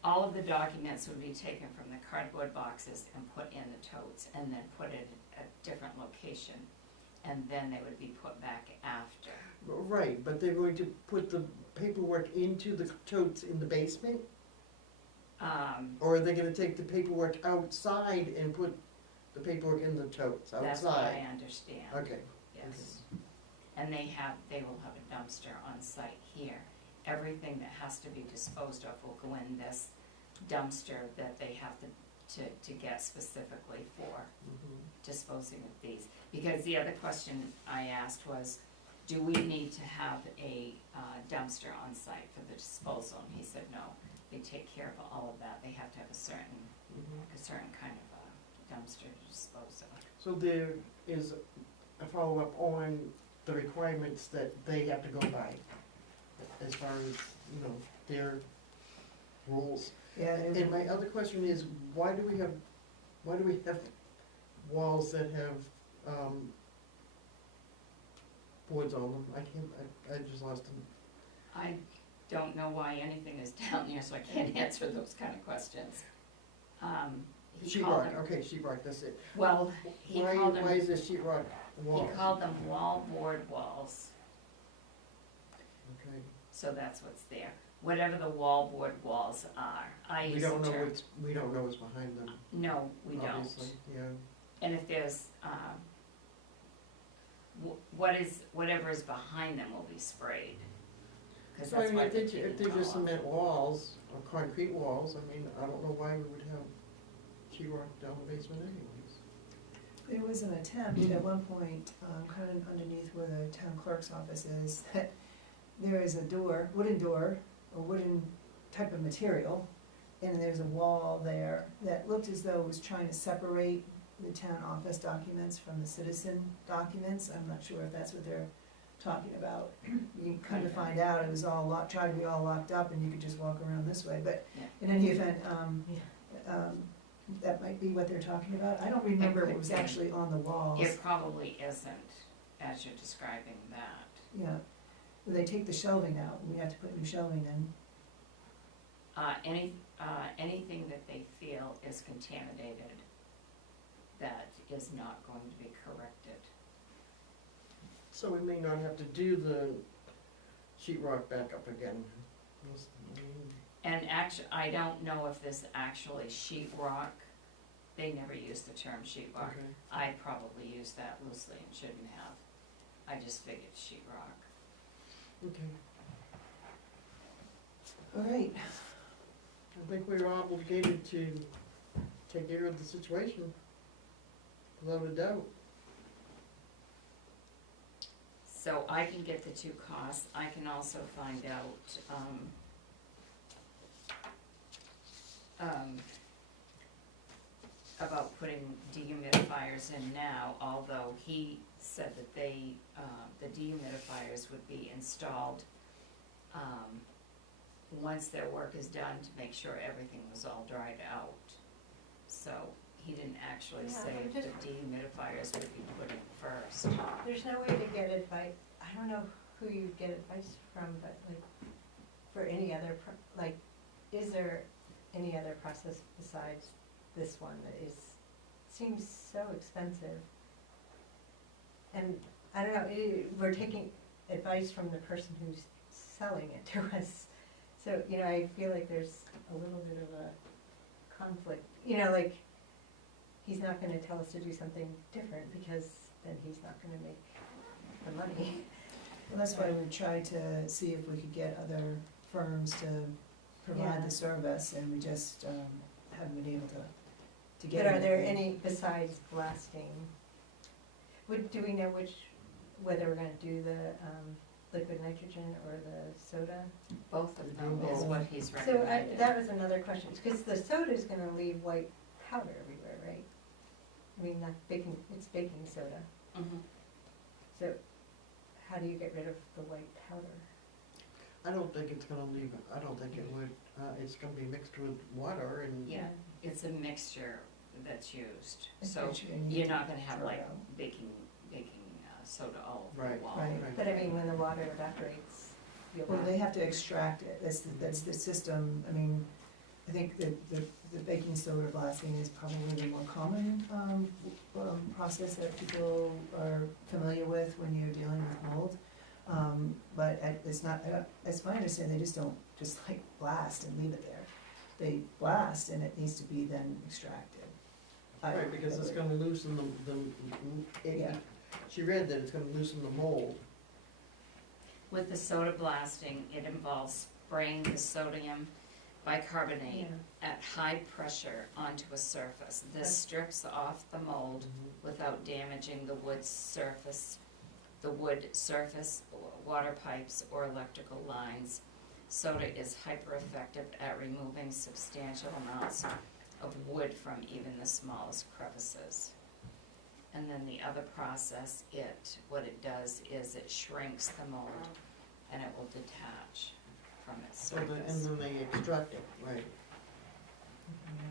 all of the documents would be taken from the cardboard boxes and put in the totes, and then put it at a different location. and then they would be put back after. Right, but they're going to put the paperwork into the totes in the basement? Or are they gonna take the paperwork outside and put the paperwork in the totes outside? That's what I understand. Okay, Yes. And they will have a dumpster on site here. Everything that has to be disposed of will go in this dumpster that they have to get specifically for mhm. disposing of these. Because the other question I asked was, do we need to have a dumpster on site for the disposal? And he said, no, they take care of all of that. They have to have a certain kind of a dumpster to dispose of. So there is a follow-up on the requirements that they have to go by, as far as, you know, their rules. Yeah, And my other question is, why do we have walls that have, boards on them? I just lost them. I don't know why anything is down there, so I can't answer those kind of questions. He called Sheetrock, them, okay, sheetrock, that's it. well, he Why called them, is there sheetrock walls? he called them wallboard walls, Okay. so that's what's there. Whatever the wallboard walls are, I We use don't the know term. what's behind them, No, we don't. obviously, yeah. And if there's, whatever is behind them will be sprayed. 'Cause So I that's mean, why if they they, take if the they're top just off. cement walls, or concrete walls, I mean, I don't know why we would have sheetrock down the basement anyways. there was an attempt at one point, kind of underneath where the town clerk's office is, that there is a door, wooden door, or wooden type of material, and there's a wall there that looked as though it was trying to separate the town office documents from the citizen documents. I'm not sure if that's what they're talking about. You kind of find out it was all locked, tried to be all locked up, and you could just walk around this way, but Yeah. in any event, that might be what they're talking about. I don't remember could what was be. actually on the walls. It probably isn't, as you're describing that. Yeah, they take the shelving out, and we have to put new shelving in. Anything that they feel is contaminated, that is not going to be corrected. So we may not have to do the sheetrock back up again. And actually, I don't know if this actually sheetrock, they never use the term sheetrock. Okay. I probably used that loosely and shouldn't have. I just figured sheetrock. Okay, All right, I think we're obligated to take care of the situation, without a doubt. So I can get the two costs. I can also find out, about putting dehumidifiers in now, although he said that they, the dehumidifiers would be installed, once their work is done to make sure everything was all dried out. So he didn't actually Yeah, say I'm the just- dehumidifiers would be put in first. There's no way to get advice, I don't know who you get advice from, but like, for any other, like, is there any other process besides this one that is, seems so expensive? And, I don't know, we're taking advice from the person who's selling it to us. So, you know, I feel like there's a little bit of a conflict, you know, like, he's not gonna tell us to do something different, because then he's not gonna make the money. well, that's why we tried to see if we could get other firms to provide Yeah. the service, and we just, haven't been able to get. But are there anything. any, besides blasting, do we know whether we're gonna do the, liquid nitrogen or the soda? Both of them is Both. what he's So recommended. that was another question, because the soda's gonna leave white powder everywhere, right? I mean, not baking, it's baking soda, Mhm. so how do you get rid of the white powder? I don't think it's gonna leave, I don't think it would, it's gonna be mixed with water and. Yeah, it's a mixture that's used, It's so actually, you need you're to not gonna have throw it like out. baking soda all over Right, the wall. Right. But I mean, when the water evaporates, you'll Well, have. they have to extract it, that's the system, I mean, I think that the baking soda blasting is probably the more common, process that people are familiar with when you're dealing with mold. But it's not, it's my understanding, they just don't just like blast and leave it there. They blast and it needs to be then extracted. Right, because it's gonna loosen Yeah. she read that it's gonna loosen the mold. With the soda blasting, it involves spraying the sodium bicarbonate at high pressure onto a surface. This strips off the mold without damaging the wood surface, water pipes, or electrical lines. Soda is hyper effective at removing substantial amounts of wood from even the smallest crevices. And then the other process, what it does is it shrinks the mold and it will detach from its So then, and surface. then they extract it, right?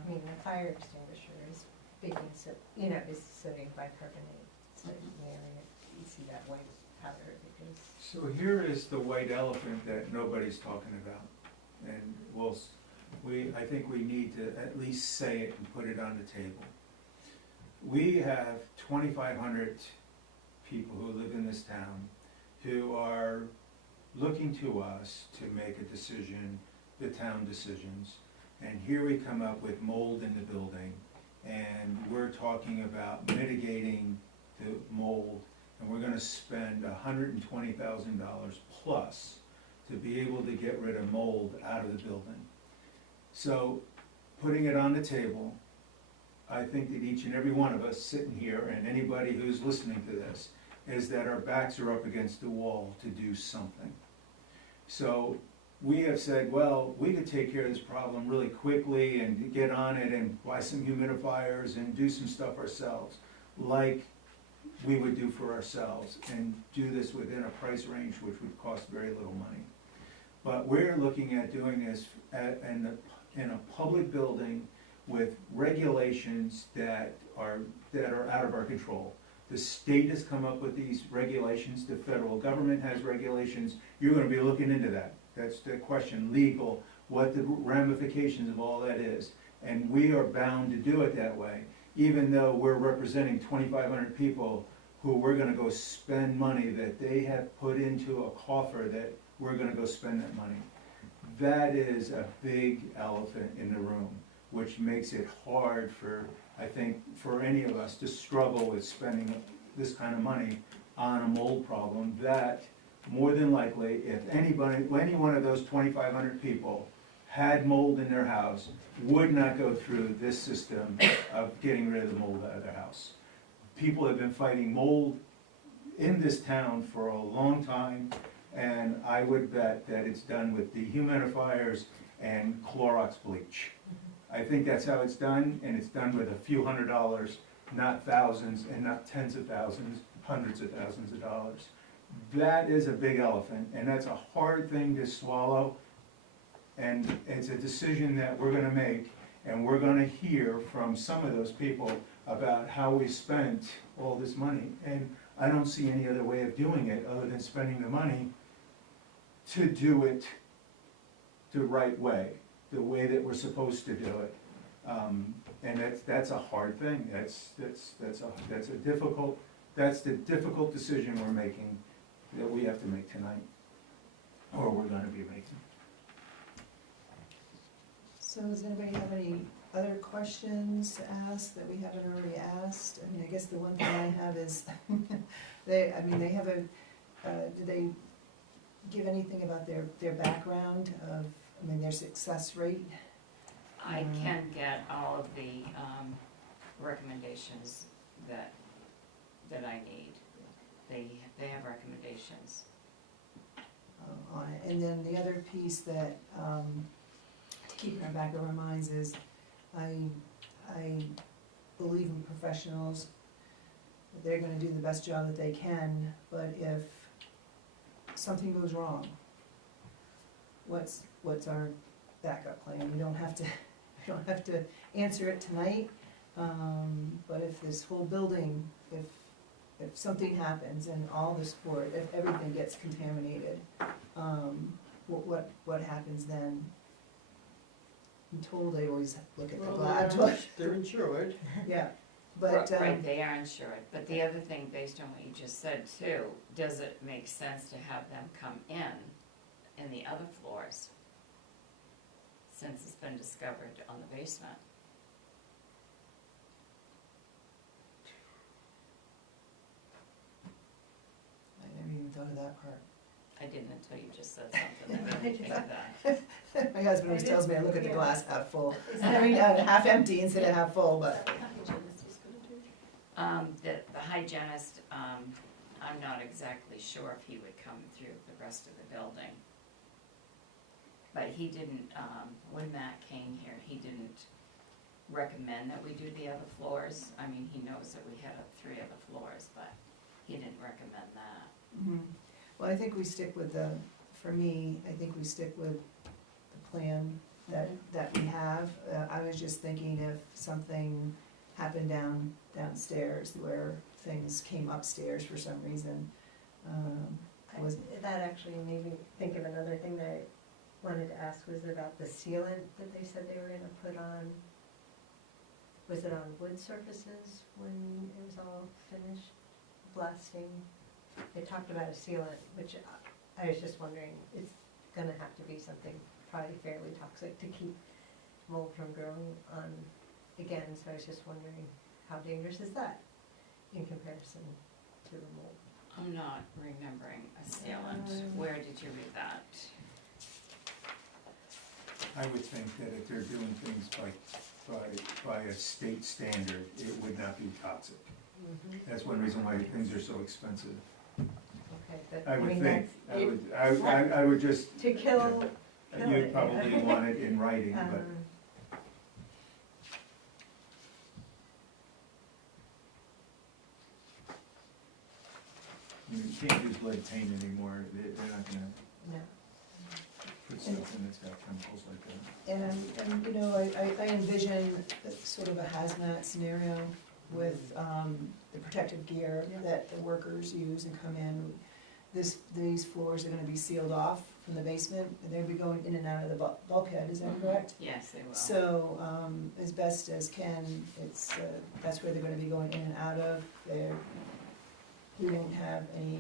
I mean, the fire extinguisher is baking soda, you know, is sodium bicarbonate, so you see that white powder because. So here is the white elephant that nobody's talking about. And I think we need to at least say it and put it on the table. We have 2,500 people who live in this town who are looking to us to make a decision, the town decisions. And here we come up with mold in the building, and we're talking about mitigating the mold, and we're gonna spend $120,000 plus to be able to get rid of mold out of the building. So, putting it on the table, I think that each and every one of us sitting here, and anybody who's listening to this, is that our backs are up against the wall to do something. So, we have said, well, we could take care of this problem really quickly and get on it and buy some humidifiers and do some stuff ourselves, like we would do for ourselves, and do this within a price range which would cost very little money. But we're looking at doing this in a public building with regulations that are out of our control. The state has come up with these regulations, the federal government has regulations. You're gonna be looking into that. That's the question, legal, what the ramifications of all that is. And we are bound to do it that way, even though we're representing 2,500 people who we're gonna go spend money that they have put into a coffer that we're gonna go spend that money. That is a big elephant in the room, which makes it hard for, I think, for any of us to struggle with spending this kind of money on a mold problem that, more than likely, if any one of those 2,500 people had mold in their house, would not go through this system of getting rid of the mold out of their house. People have been fighting mold in this town for a long time, and I would bet that it's done with dehumidifiers and Clorox bleach. I think that's how it's done, and it's done with a few $100s, not thousands, and not tens of thousands, hundreds of thousands of dollars. That is a big elephant, and that's a hard thing to swallow, and it's a decision that we're gonna make, and we're gonna hear from some of those people about how we spent all this money. And I don't see any other way of doing it other than spending the money to do it the right way, the way that we're supposed to do it. And that's a hard thing. That's the difficult decision we're making, that we have to make tonight, or we're gonna be making. So does anybody have any other questions to ask that we haven't already asked? I mean, I guess the one thing I have is, they have did they give anything about their background of, their success rate? I can get all of the recommendations that I need. They have recommendations. On it. And then the other piece that, to keep in the back of our minds is, I believe in professionals. They're gonna do the best job that they can, but if something goes wrong, what's our backup plan? We don't have to answer it tonight, but if this whole building, if something happens and all the sport, if everything gets contaminated, what happens then? I'm told they always look at the Well, glass, they're insured. yeah, but, Right, they are insured, but the other thing, based on what you just said too, does it make sense to have them come in the other floors? Since it's been discovered on the basement. I never even thought of that part. I didn't until you just said something that made me think of that. My husband always tells me I look at the glass half full, I mean, half empty instead of half full, but. The hygienist, I'm not exactly sure if he would come through the rest of the building. But he didn't, when Matt came here, he didn't recommend that we do the other floors. I mean, he knows that we had 3 other floors, but he didn't recommend that. Mhm. Well, I think we stick with for me, I think we stick with the plan that we have. I was just thinking if something happened downstairs where things came upstairs for some reason. Was, That actually made me think of another thing that I wanted to ask, was about the sealant that they said they were gonna put on. Was it on wood surfaces when it was all finished blasting? They talked about a sealant, which I was just wondering, it's gonna have to be something probably fairly toxic to keep mold from growing on again, so I was just wondering, how dangerous is that in comparison to the mold? I'm not remembering a sealant. Where did you read that? I would think that if they're doing things by a state standard, it would not be toxic. That's one reason why things are so expensive. Okay, but I I would mean, think, that's, I would just, to kill you'd it, probably yeah. want it in writing, but. You can't use lead paint anymore, they're not gonna No. put stuff in that's got chemicals like that. and, you know, I envision sort of a hazmat scenario with, the protective gear that the workers use and come in. These floors are gonna be sealed off from the basement, and they'll be going in and out of the bulkhead, is that correct? Yes, they will. So, as best as can, that's where they're gonna be going in and out of, we won't have any,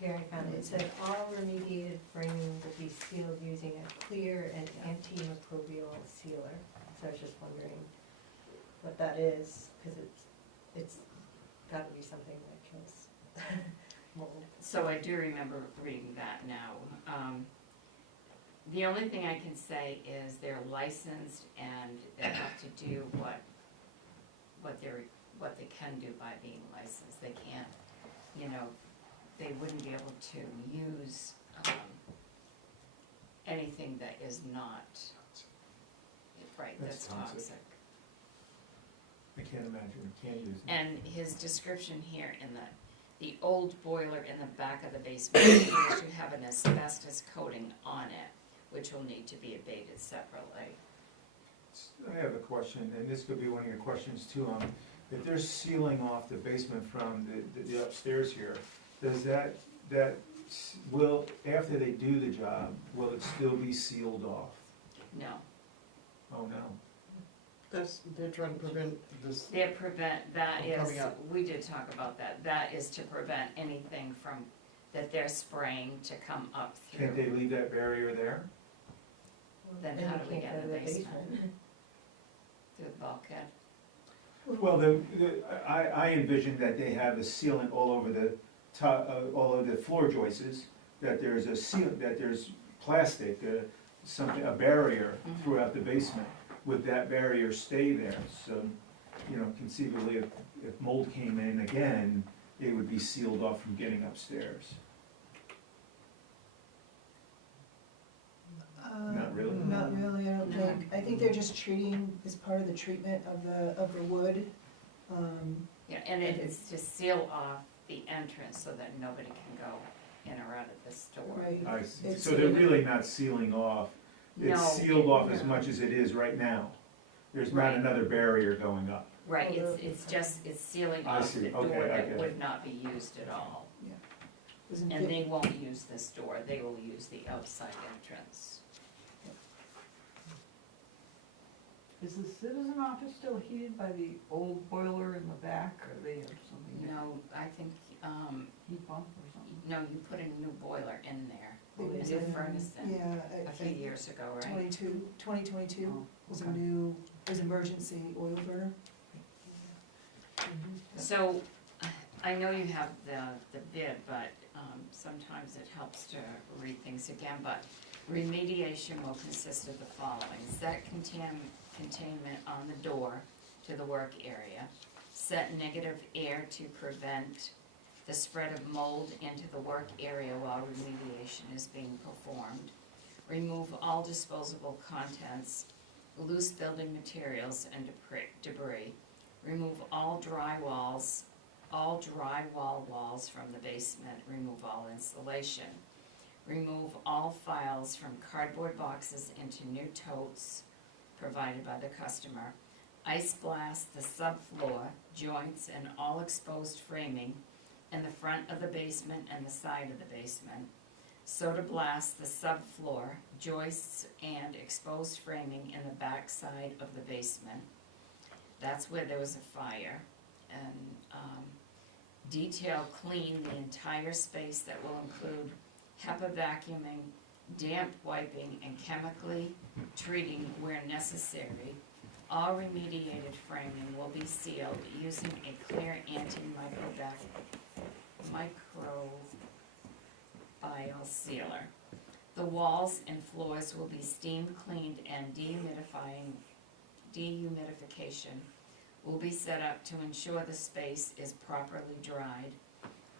Here I found it, it said all remediated framing will be sealed using a clear and antimicrobial sealer. So I was just wondering what that is, because it's gotta be something that kills mold. So I do remember reading that now. The only thing I can say is they're licensed and they have to do what they can do by being licensed. They can't, you know, they wouldn't be able to use anything that is not, right, That's that's toxic. toxic. I can't imagine, we can't use it. And his description here in the old boiler in the back of the basement appears to have an asbestos coating on it, which will need to be abated separately. I have a question, and this could be one of your questions too, if they're sealing off the basement from the upstairs here, does will, after they do the job, will it still be sealed off? No, Oh, no. They're trying to prevent this. that From is, coming up. we did talk about that, that is to prevent anything from, that they're spraying to come up Can't through. they leave that barrier there? Then And how you do we can't get go in to the basement? Through the bulkhead? Well, I envision that they have a sealant all over the top, all over the floor joists, that there's a sealant, that there's plastic, a barrier throughout the basement. Would that barrier stay there? So, you know, conceivably, if mold came in again, it would be sealed off from getting upstairs. Not really? Not really, I don't No. think. I think they're just treating, as part of the treatment of the wood. Yeah, and it is to seal off the entrance so that nobody can go in or out of this door. Right. I see. It's- So they're really not sealing off. No, It's sealed off as no. much as it is right now. There's not Right. another barrier going up. Right, it's sealing I off see. the Okay, door I that get it. would not be used at all. Isn't And it- they won't use this door, they will use the outside entrance. Is the citizen office still heated by the old boiler in the back, or they have something different? No, I think, Heat pump or something? no, you put a new boiler in there. They There's did, a furnace in, Yeah, a few years ago, right? 2022 Oh, was a okay. new, was emergency oil burner. So, I know you have the bid, but sometimes it helps to read things again, but remediation will consist of the following: set containment on the door to the work area, set negative air to prevent the spread of mold into the work area while remediation is being performed, remove all disposable contents, loose building materials and debris, remove all drywall walls from the basement, remove all insulation, remove all files from cardboard boxes into new totes provided by the customer, ice blast the subfloor, joints and all exposed framing in the front of the basement and the side of the basement, soda blast the subfloor, joists and exposed framing in the back side of the basement. That's where there was a fire. And detail clean the entire space that will include HEPA vacuuming, damp wiping, and chemically treating where necessary. All remediated framing will be sealed using a clear antimicrobial sealer. The walls and floors will be steam cleaned and dehumidification will be set up to ensure the space is properly dried.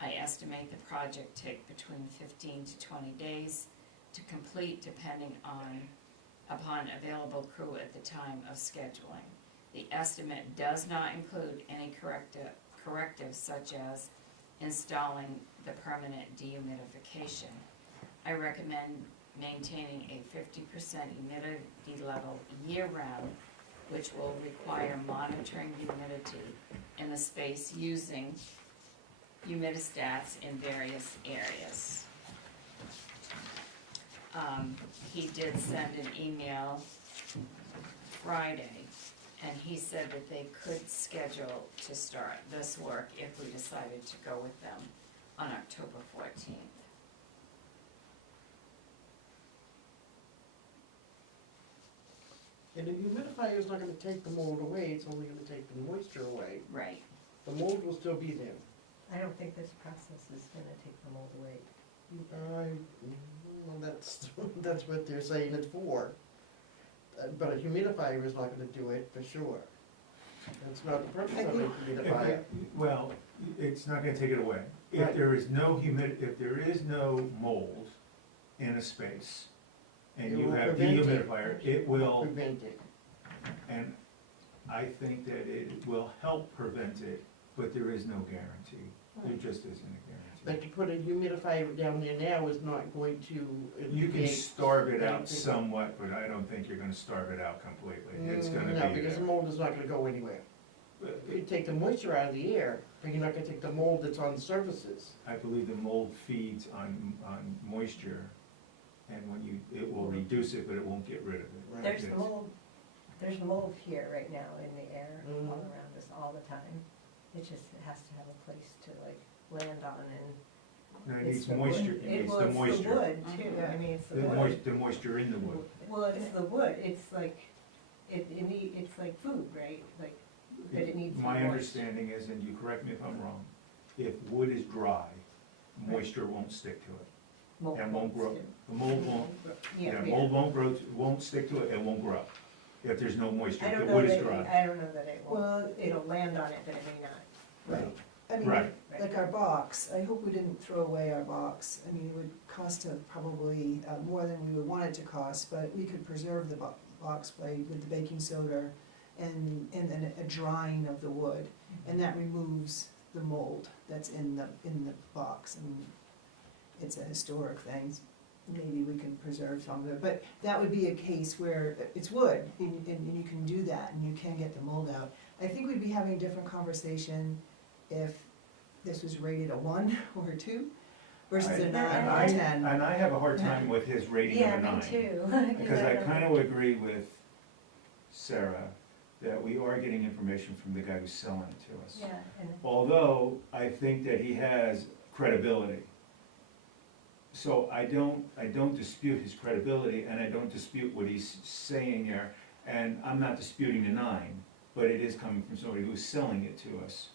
I estimate the project take between 15 to 20 days to complete, depending upon available crew at the time of scheduling. The estimate does not include any correctives such as installing the permanent dehumidification. I recommend maintaining a 50% humidity level year-round, which will require monitoring humidity in the space using humidistats in various areas. He did send an email Friday, and he said that they could schedule to start this work if we decided to go with them on October 14th. And the humidifier is not gonna take the mold away, it's only gonna take the moisture away. Right. The mold will still be there. I don't think this process is gonna take the mold away. Well, that's what they're saying it's for. But a humidifier is not gonna do it, for sure. That's not the purpose of a humidifier. Well, it's not gonna take it away. If Right. there is no if there is no mold in a space, and It you will have prevent it. dehumidifier, it will, Prevent it. and I think that it will help prevent it, but there is no guarantee. There just isn't a But guarantee. to put a humidifier down there now is not going to You can alleviate. starve it I don't out think- somewhat, but I don't think you're gonna starve it out completely. It's gonna No, be because the there. mold is not gonna go anywhere. You take the moisture out of the air, but you're not gonna take the mold that's on the surfaces. I believe the mold feeds on moisture, and when it will reduce it, but it won't get rid of it. Right. There's It's- mold here right now in the air Mhm. all around us all the time. It just has to have a place to like land on and. No, it it's needs the moisture, wood. it needs well, the it's moisture. the wood too, I mean, it's the wood. The moisture in the wood. Well, it's the wood, it's like, it's like food, right? Like, but it needs. My moisture. understanding is, and you correct me if I'm wrong, if wood is dry, moisture won't stick to it. Mold And won't grow. still. The mold won't, Yeah, mold won't grow, won't stick to it, and won't grow, if there's no moisture, I if don't the know wood is that, dry. I don't know that it Well, won't, it'll land on it, but it may not. Right. I mean, Right. like our box, I hope we didn't throw away our box. I mean, it would cost probably more than we would want it to cost, but we could preserve the box with the baking soda and then a drying of the wood. And that removes the mold that's in the box, and it's a historic thing. Maybe we can preserve some of it, but that would be a case where it's wood, and you can do that, and you can get the mold out. I think we'd be having a different conversation if this was rated a 1 or a 2 versus a 9 or a 10. And I have a hard time with his rating of a 9. Yeah, me too. Because I kind of agree with Sarah, that we are getting information from the guy who's selling it to us. Yeah, and Although I think that he has credibility. So I don't dispute his credibility, and I don't dispute what he's saying there, and I'm not disputing the 9, but it is coming from somebody who's selling it to us.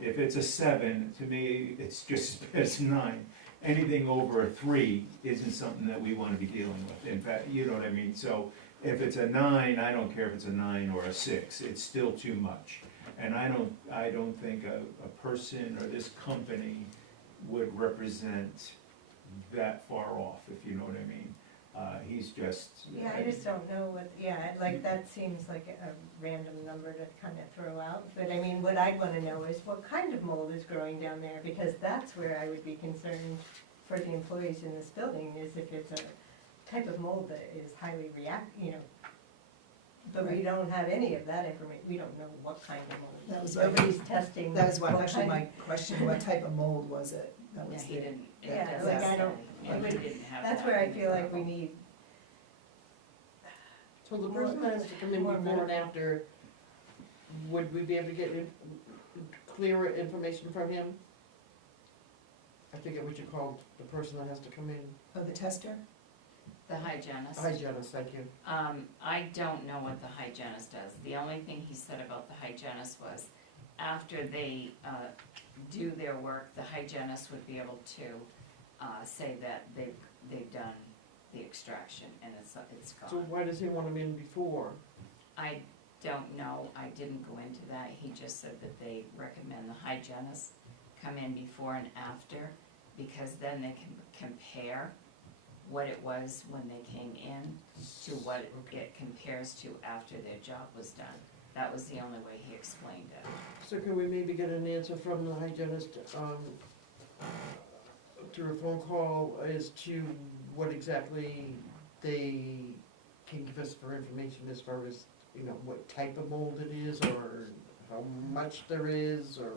If it's a 7, to me, it's just, it's 9. Anything over a 3 isn't something that we wanna be dealing with, in fact, you know what I mean? So if it's a 9, I don't care if it's a 9 or a 6, it's still too much. And I don't think a person or this company would represent that far off, if you know what I mean. He's just. yeah, I just don't know what, yeah, like, that seems like a random number to kind of throw out. But I mean, what I'd want to know is what kind of mold is growing down there, because that's where I would be concerned for the employees in this building, is if it's a type of mold that is highly but we Right. don't have any of that information, we don't know what kind of mold. That was Nobody's testing. That was what, what actually, kind- my question, what type of mold was it? That Yeah, was he the, didn't, it Yeah, doesn't like, I say, don't- yeah, I he would- didn't have That's that where I in feel like we the need, So the person that has to come in More before and after, would we be able to get clearer information from him? I forget what you called the person that has to come in. oh, the tester? The hygienist. Hygienist, thank you. I don't know what the hygienist does. The only thing he said about the hygienist was, after they do their work, the hygienist would be able to say that they've done the extraction and it's So gone. why does he want him in before? I don't know, I didn't go into that. He just said that they recommend the hygienist come in before and after, because then they can compare what it was when they came in to what it compares to after their job was done. That was the only way he explained it. So can we maybe get an answer from the hygienist, through a phone call as to what exactly they can give us for information as far as, you know, what type of mold it is, or how much there is, or?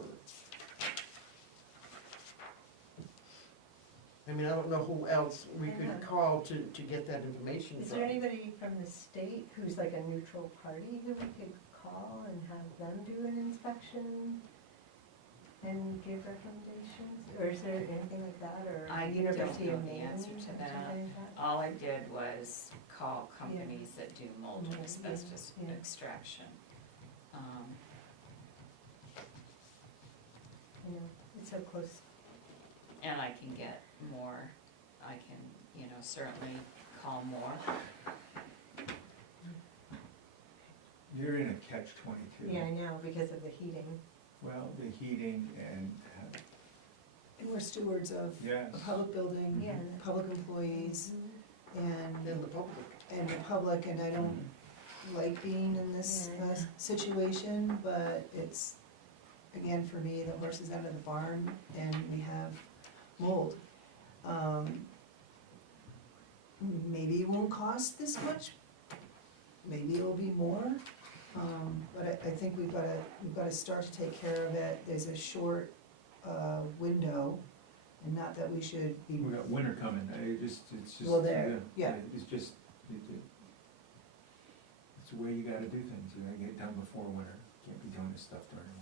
I mean, I don't know who else we could call to get that information is from. there anybody from the state who's like a neutral party who we could call and have them do an inspection and give recommendations? Or is there anything like that, or I University don't of know the Maine? answer to or that. something like that? All I did was call companies that do mold and Mold, yeah, asbestos yeah. extraction. You know, it's so close. And I can get more, I can, certainly call more. You're in a catch-22. Yeah, I know, because of the heating. Well, the heating and, And we're stewards of yes. a public building, Yeah. public employees, and And the public. and the public, and I don't like being in this Yeah. situation, but it's, again, for me, the horse is out of the barn, and we have mold. Maybe it won't cost this much, maybe it'll be more, but I think we've gotta start to take care of it. There's a short window, and not that we should be. We got winter coming, it's just. Well, there, yeah. It's just, it's the way you gotta do things, you gotta get it done before winter, can't be doing this stuff during winter.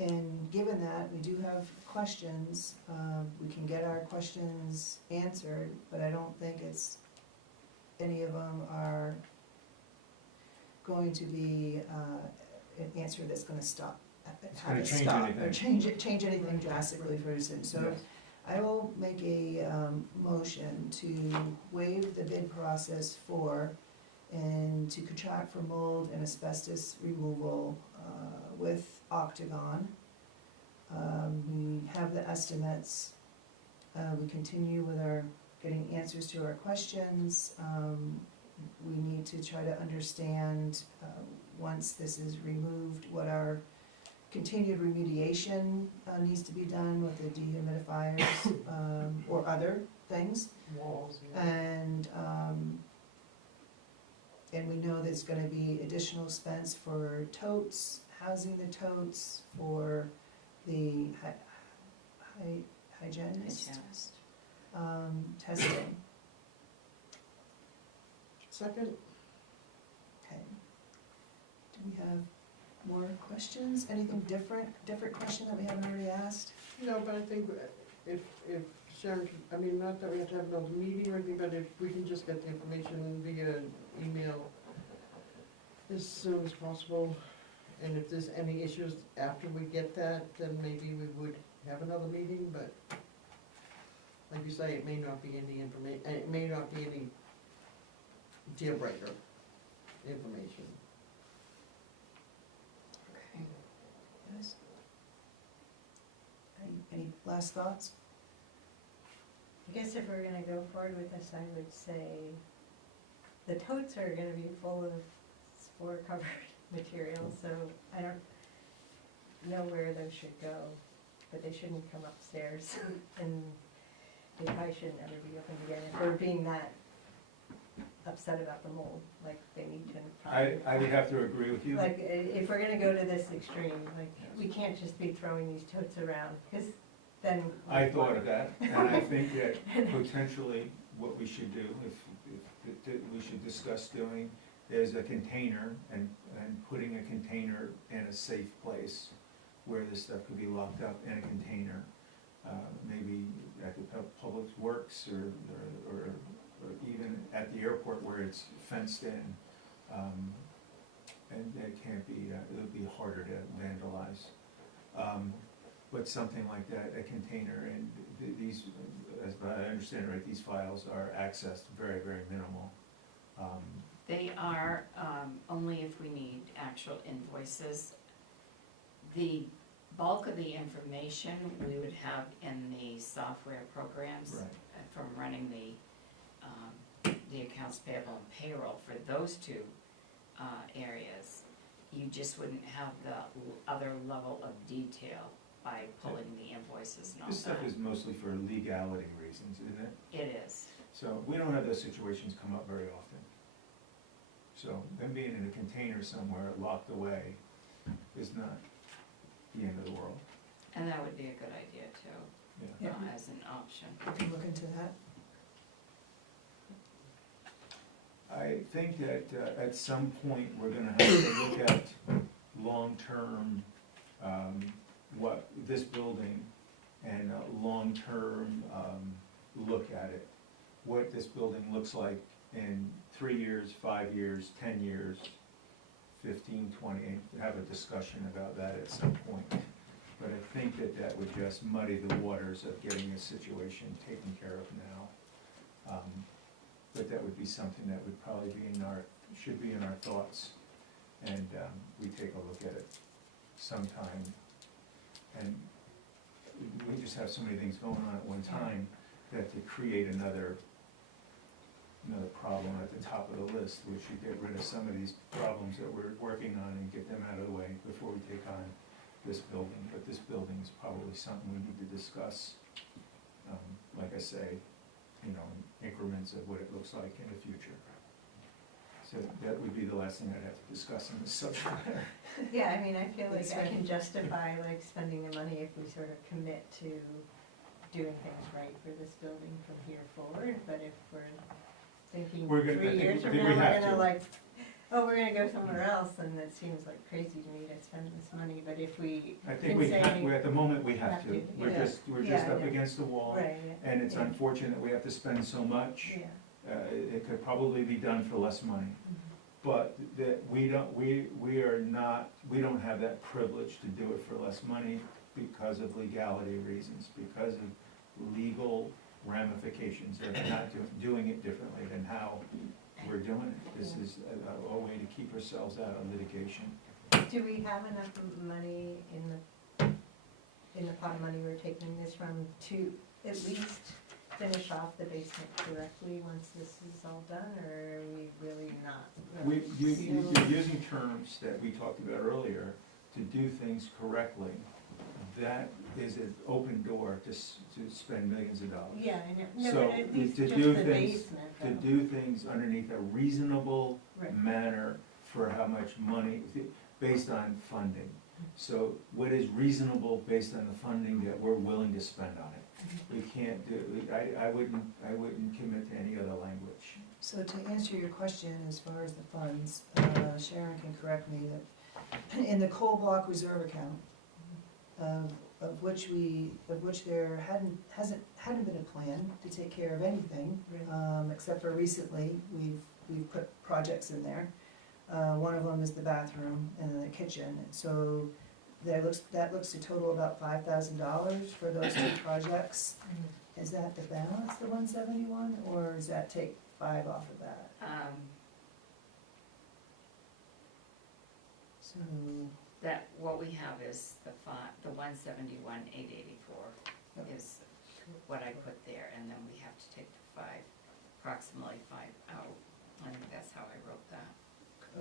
And given that, we do have questions, we can get our questions answered, but I don't think any of them are going to be an answer that's gonna stop, gonna have it change stop, anything. or change anything drastically very soon. So Yes. I will make a motion to waive the bid process and to contract for mold and asbestos removal with Octagon. We have the estimates, we continue with getting answers to our questions. We need to try to understand, once this is removed, what our continued remediation needs to be done with the dehumidifiers, or other things. Walls. Yeah. And we know there's gonna be additional expense for totes, housing the totes, for the hygienist, Hygienist. testing. Second, we have more questions? Anything different question that we haven't already asked? No, but I think if Sharon, I mean, not that we have to have another meeting or anything, but if we can just get the information via email as soon as possible, and if there's any issues after we get that, then maybe we would have another meeting, but like you say, it may not be any it may not be any deal breaker information. Okay. Yes. Any last thoughts? I guess if we're gonna go forward with this, I would say the totes are gonna be full of spore-covered material, so I don't know where those should go, but they shouldn't come upstairs, and they probably shouldn't ever be opened again, if we're being that upset about the mold, like, they need to probably. I would have to agree with you. Like, if we're gonna go to this extreme, like, we can't just be throwing these totes around, cause then. I thought of that, and I think that potentially what we should do, if we should discuss doing, is a container and putting a container in a safe place where this stuff could be locked up in a container, maybe at the Public Works or even at the airport where it's fenced in, and it can't be, it would be harder to vandalize. But something like that, a container, and these, as I understand it, right, these files are accessed very, very minimal. They are, only if we need actual invoices. The bulk of the information we would have in the software programs. Right. From running the accounts payable and payroll for those two areas. You just wouldn't have the other level of detail by pulling the invoices and all that. This stuff is mostly for legality reasons, isn't it? It is. So we don't have those situations come up very often. So them being in a container somewhere locked away is not the end of the world. And that would be a good idea too, Yeah. Yeah. as an option. We can look into that. I think that at some point, we're gonna have to look at long-term, what, this building, and a long-term look at it. What this building looks like in 3 years, 5 years, 10 years, 15, 20, and have a discussion about that at some point. But I think that that would just muddy the waters of getting this situation taken care of now. But that would be something that would probably be should be in our thoughts, and we take a look at it sometime. And we just have so many things going on at one time that to create another problem at the top of the list, we should get rid of some of these problems that we're working on and get them out of the way before we take on this building. But this building is probably something we need to discuss, like I say, in increments of what it looks like in the future. So that would be the last thing I'd have to discuss on this subject matter. Yeah, I mean, I feel like That's I right. can justify like spending the money if we sort of commit to doing things right for this building from here forward, but if we're thinking We're gonna- I 3 think- years I from think now, we we're have gonna to. like, oh, we're gonna go somewhere else, then that seems like crazy to me to spend this money, but if we I can think say. at the moment, we have Have to. to, We're yeah. just Yeah, I up know. against the wall, Right, yeah. and it's Yeah. unfortunate we have to spend so much. Yeah. It could probably be done for less money. But that we don't have that privilege to do it for less money because of legality reasons, because of legal ramifications of not doing it differently than how we're doing it. This is a way to keep ourselves out of litigation. Do we have enough money in the pot of money we're taking this from to at least finish off the basement correctly once this is all done, or are we really not? You're using terms that we talked about earlier to do things correctly. That is an open door to spend millions of dollars. Yeah, I know, no, So, but at least to just do the things- basement To though. do things underneath a reasonable Right. manner for how much money, based on funding. So what is reasonable based on the funding that we're willing to spend on it? We can't do, I wouldn't commit to any other language. So to answer your question, as far as the funds, Sharon can correct me, that in the coal block reserve account, of which there hadn't been a plan to take care of anything, except for recently, we've put projects in there. One of them is the bathroom and the kitchen, and so that looks to total about $5,000 for those two projects. Is that the balance, the 171, or does that take 5 off of that? So, That, what we have is the 171,884 Okay. is what I put there, and then we have to take the 5, approximately 5 out. I think that's how I wrote that.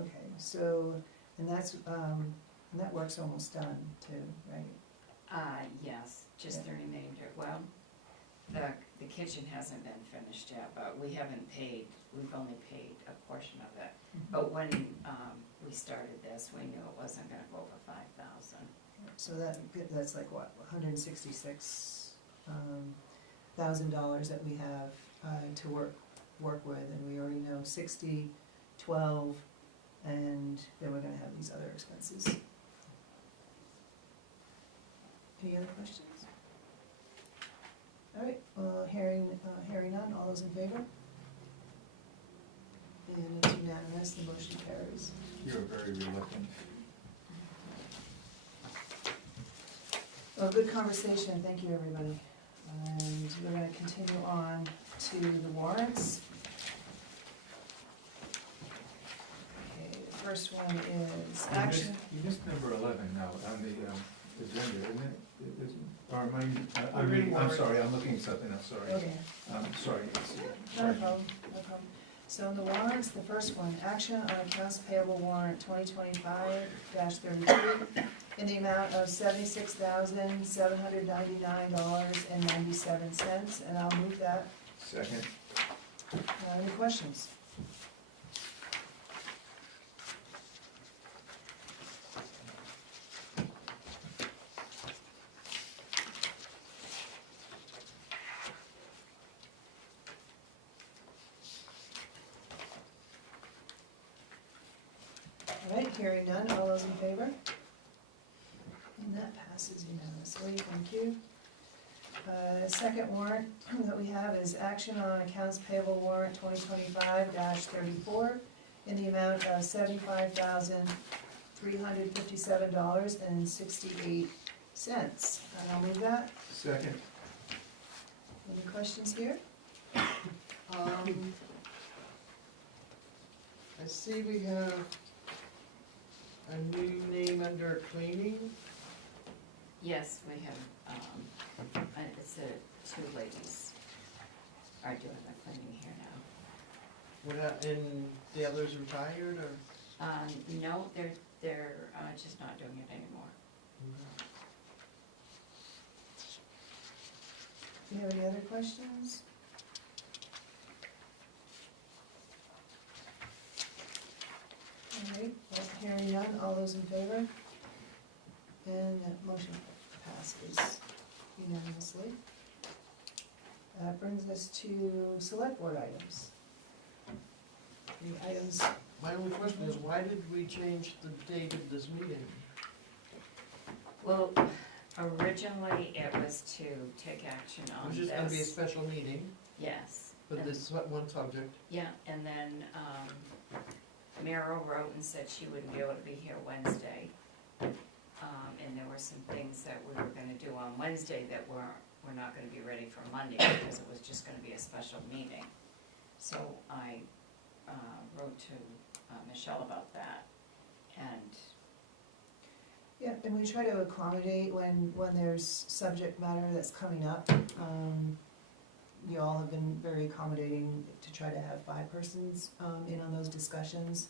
okay, so, and that work's almost done too, right? Yes, just Yeah. the remainder, well, the kitchen hasn't been finished yet, but we haven't paid, we've only paid a portion of it. But when, we started this, we knew it wasn't gonna go over 5,000. So that's like what, $166,000 that we have to work with, and we already know 60, 12, and then we're gonna have these other expenses. Any other questions? All right, hearing none, all those in favor? And it's unanimous, the motion carries. You're very reluctant. Well, good conversation, thank you, everybody. And we're gonna continue on to the warrants. Okay, the first one is action. You missed number 11 now on the agenda, isn't it? Or am We're I'm reading, in I'm warrant. sorry, I'm looking at something else, sorry. Okay, Sorry. no problem, no problem. So in the warrants, the first one, action on accounts payable warrant 2025-33 in the amount of $76,799.97, and I'll move that. Second. Any questions? All right, hearing none, all those in favor? And that passes unanimously, thank you. Second warrant that we have is action on accounts payable warrant 2025-34 in the amount of $75,357.68. And I'll move that. Second. Any questions here? I see we have a new name under cleaning. Yes, we have, it's two ladies are doing the cleaning here now. And the others retired, or? No, they're just not doing it anymore. Do you have any other questions? All right, well, hearing none, all those in favor? And that motion passes unanimously. That brings us to select board items. The items, My only question is, why did we change the date of this meeting? Well, originally it was to take action It on was this. just gonna be a special meeting, Yes. but and- this one subject. Yeah, and then, Meryl wrote and said she wouldn't be able to be here Wednesday. And there were some things that we were gonna do on Wednesday that were not gonna be ready for Monday because it was just gonna be a special meeting. So I, wrote to Michelle about that, and, yeah, and we try to accommodate when there's subject matter that's coming up. You all have been very accommodating to try to have 5 persons in on those discussions.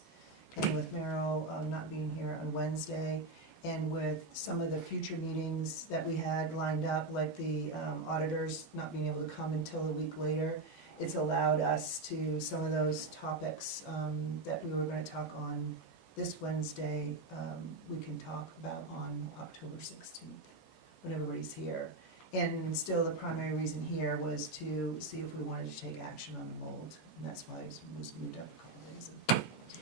And with Meryl not being here on Wednesday, and with some of the future meetings that we had lined up, like the auditors not being able to come until a week later, it's allowed us to, some of those topics that we were gonna talk on this Wednesday, we can talk about on October 16th, when everybody's here. And still, the primary reason here was to see if we wanted to take action on the mold, and that's why it was moved up a couple days.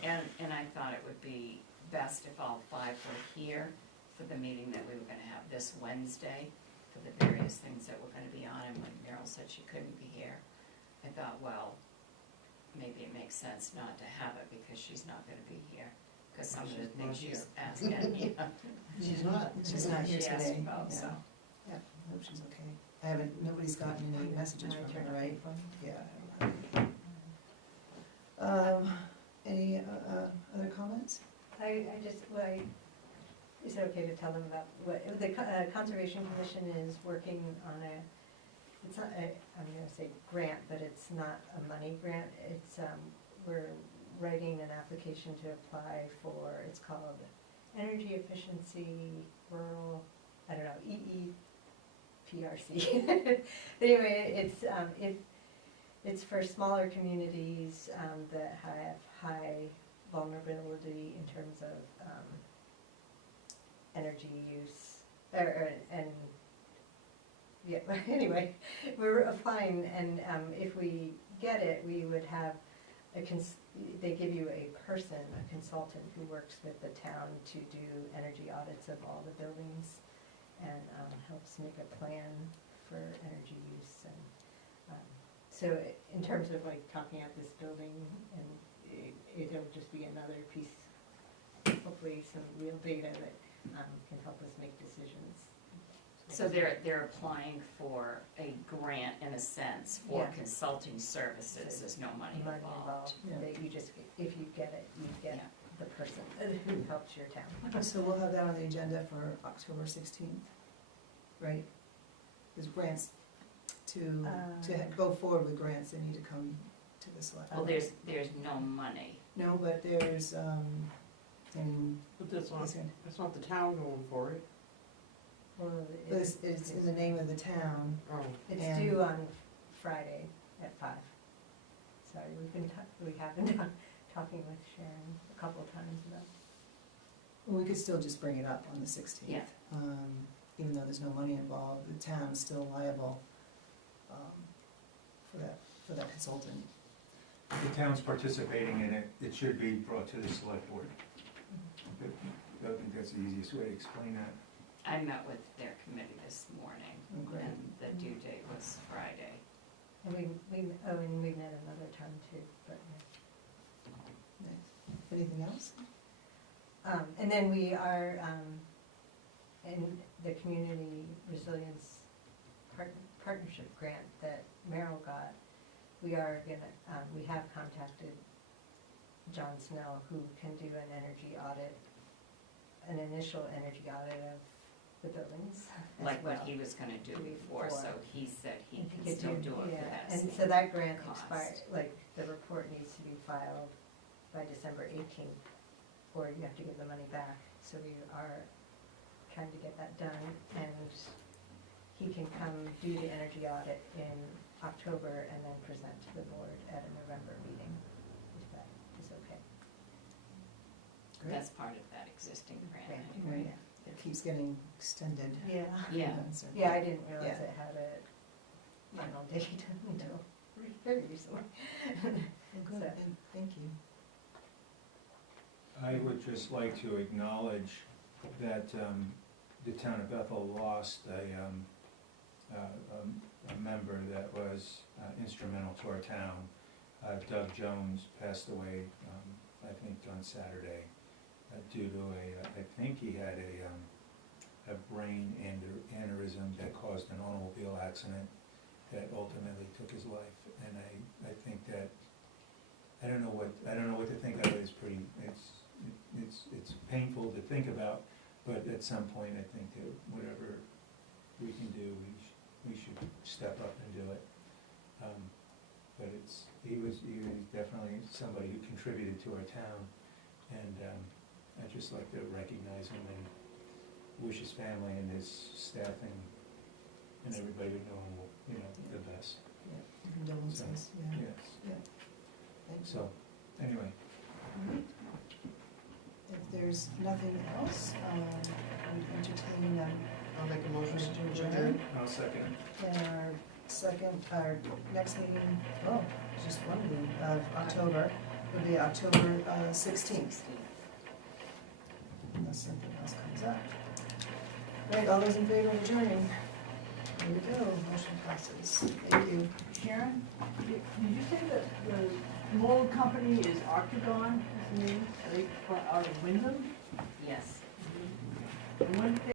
and I thought it would be best if all five were here for the meeting that we were gonna have this Wednesday, for the various things that were gonna be on, and when Meryl said she couldn't be here, I thought, well, maybe it makes sense not to have it because she's not gonna be here, because some of the She's not things she's here. asking, yeah. She's not. She's not here She asked today, about, yeah. so. Yeah, I hope she's okay. I haven't, nobody's gotten any messages Can I from turn her, off right? your phone? Yeah. Any other comments? I just, is it okay to tell them about what, the Conservation Commission is working on it's not I'm gonna say grant, but it's not a money grant. It's, we're writing an application to apply for, it's called Energy Efficiency Rural, I don't know, EEPRC. Anyway, it's for smaller communities that have high vulnerability in terms of energy use, and, yeah, anyway, we're applying, and if we get it, we would have they give you a person, a consultant who works with the town to do energy audits of all the buildings and helps make a plan for energy use. And so in terms of like talking at this building, and it'll just be another piece, hopefully some real data that can help us make decisions. So they're applying for a grant in a sense for Yeah. consulting services, there's no money involved. Yeah. That you just, if you get it, you get Yeah. the person who helps your town. So we'll have that on the agenda for October 16th, right? There's grants to go forward with grants, they need to come to the select. Well, there's no money. No, but there's, I mean, But that's not, listen, that's not the town going for it. Well, it's in the name of the town. Oh, It's and- due on Friday at 5. Sorry, we have been talking with Sharon a couple of times about. Well, we could still just bring it up on the 16th. Yeah. Even though there's no money involved, the town's still liable for that consultant. If the town's participating in it, it should be brought to the select board. I think that's the easiest way to explain that. I met with their committee this morning, Oh, great. and the due date was Friday. And we met another time too, but. Nice. Anything else? And then we are, in the Community Resilience Partnership Grant that Merrill got, we are gonna, we have contacted John Snell, who can do an energy audit, an initial energy audit of the buildings as Like what well. he was gonna do before, so he said he If you can could still do- do it yeah, for that and same so that grant cost. expires, like, the report needs to be filed by December 18th, or you have to give the money back. So we are trying to get that done, and he can come do the energy audit in October and then present to the board at a November meeting, if that is okay. Great. That's part of that existing grant Grant, anyway. yeah. It keeps getting extended. Yeah. Yeah, So- Yeah, I didn't realize Yeah. it had a final date until very recently. Well, good, So- and thank you. I would just like to acknowledge that the town of Bethel lost a member that was instrumental to our town. Doug Jones passed away, I think on Saturday, due to I think he had a brain aneurysm that caused an automobile accident that ultimately took his life. And I think that, I don't know what to think of it. It's painful to think about, but at some point I think that whatever we can do, we should step up and do it. But he was definitely somebody who contributed to our town, and I'd just like to recognize him and wish his family and his staff and everybody who know him, the best. Yeah, condolences, yeah. Yes. Yeah. Thanks. So, anyway. If there's nothing else, we entertain, I'll make a motion Motion to to adjourn. adjourn. I'll second. and our next meeting, just one meeting of October, will be October 16th. unless something else comes up. Right, all those in favor of adjourning? There we go, motion passes. Thank you. Sharon, did you say that the mold company is Octagon, is the name? Are they out of Wyndham? Yes. And when did they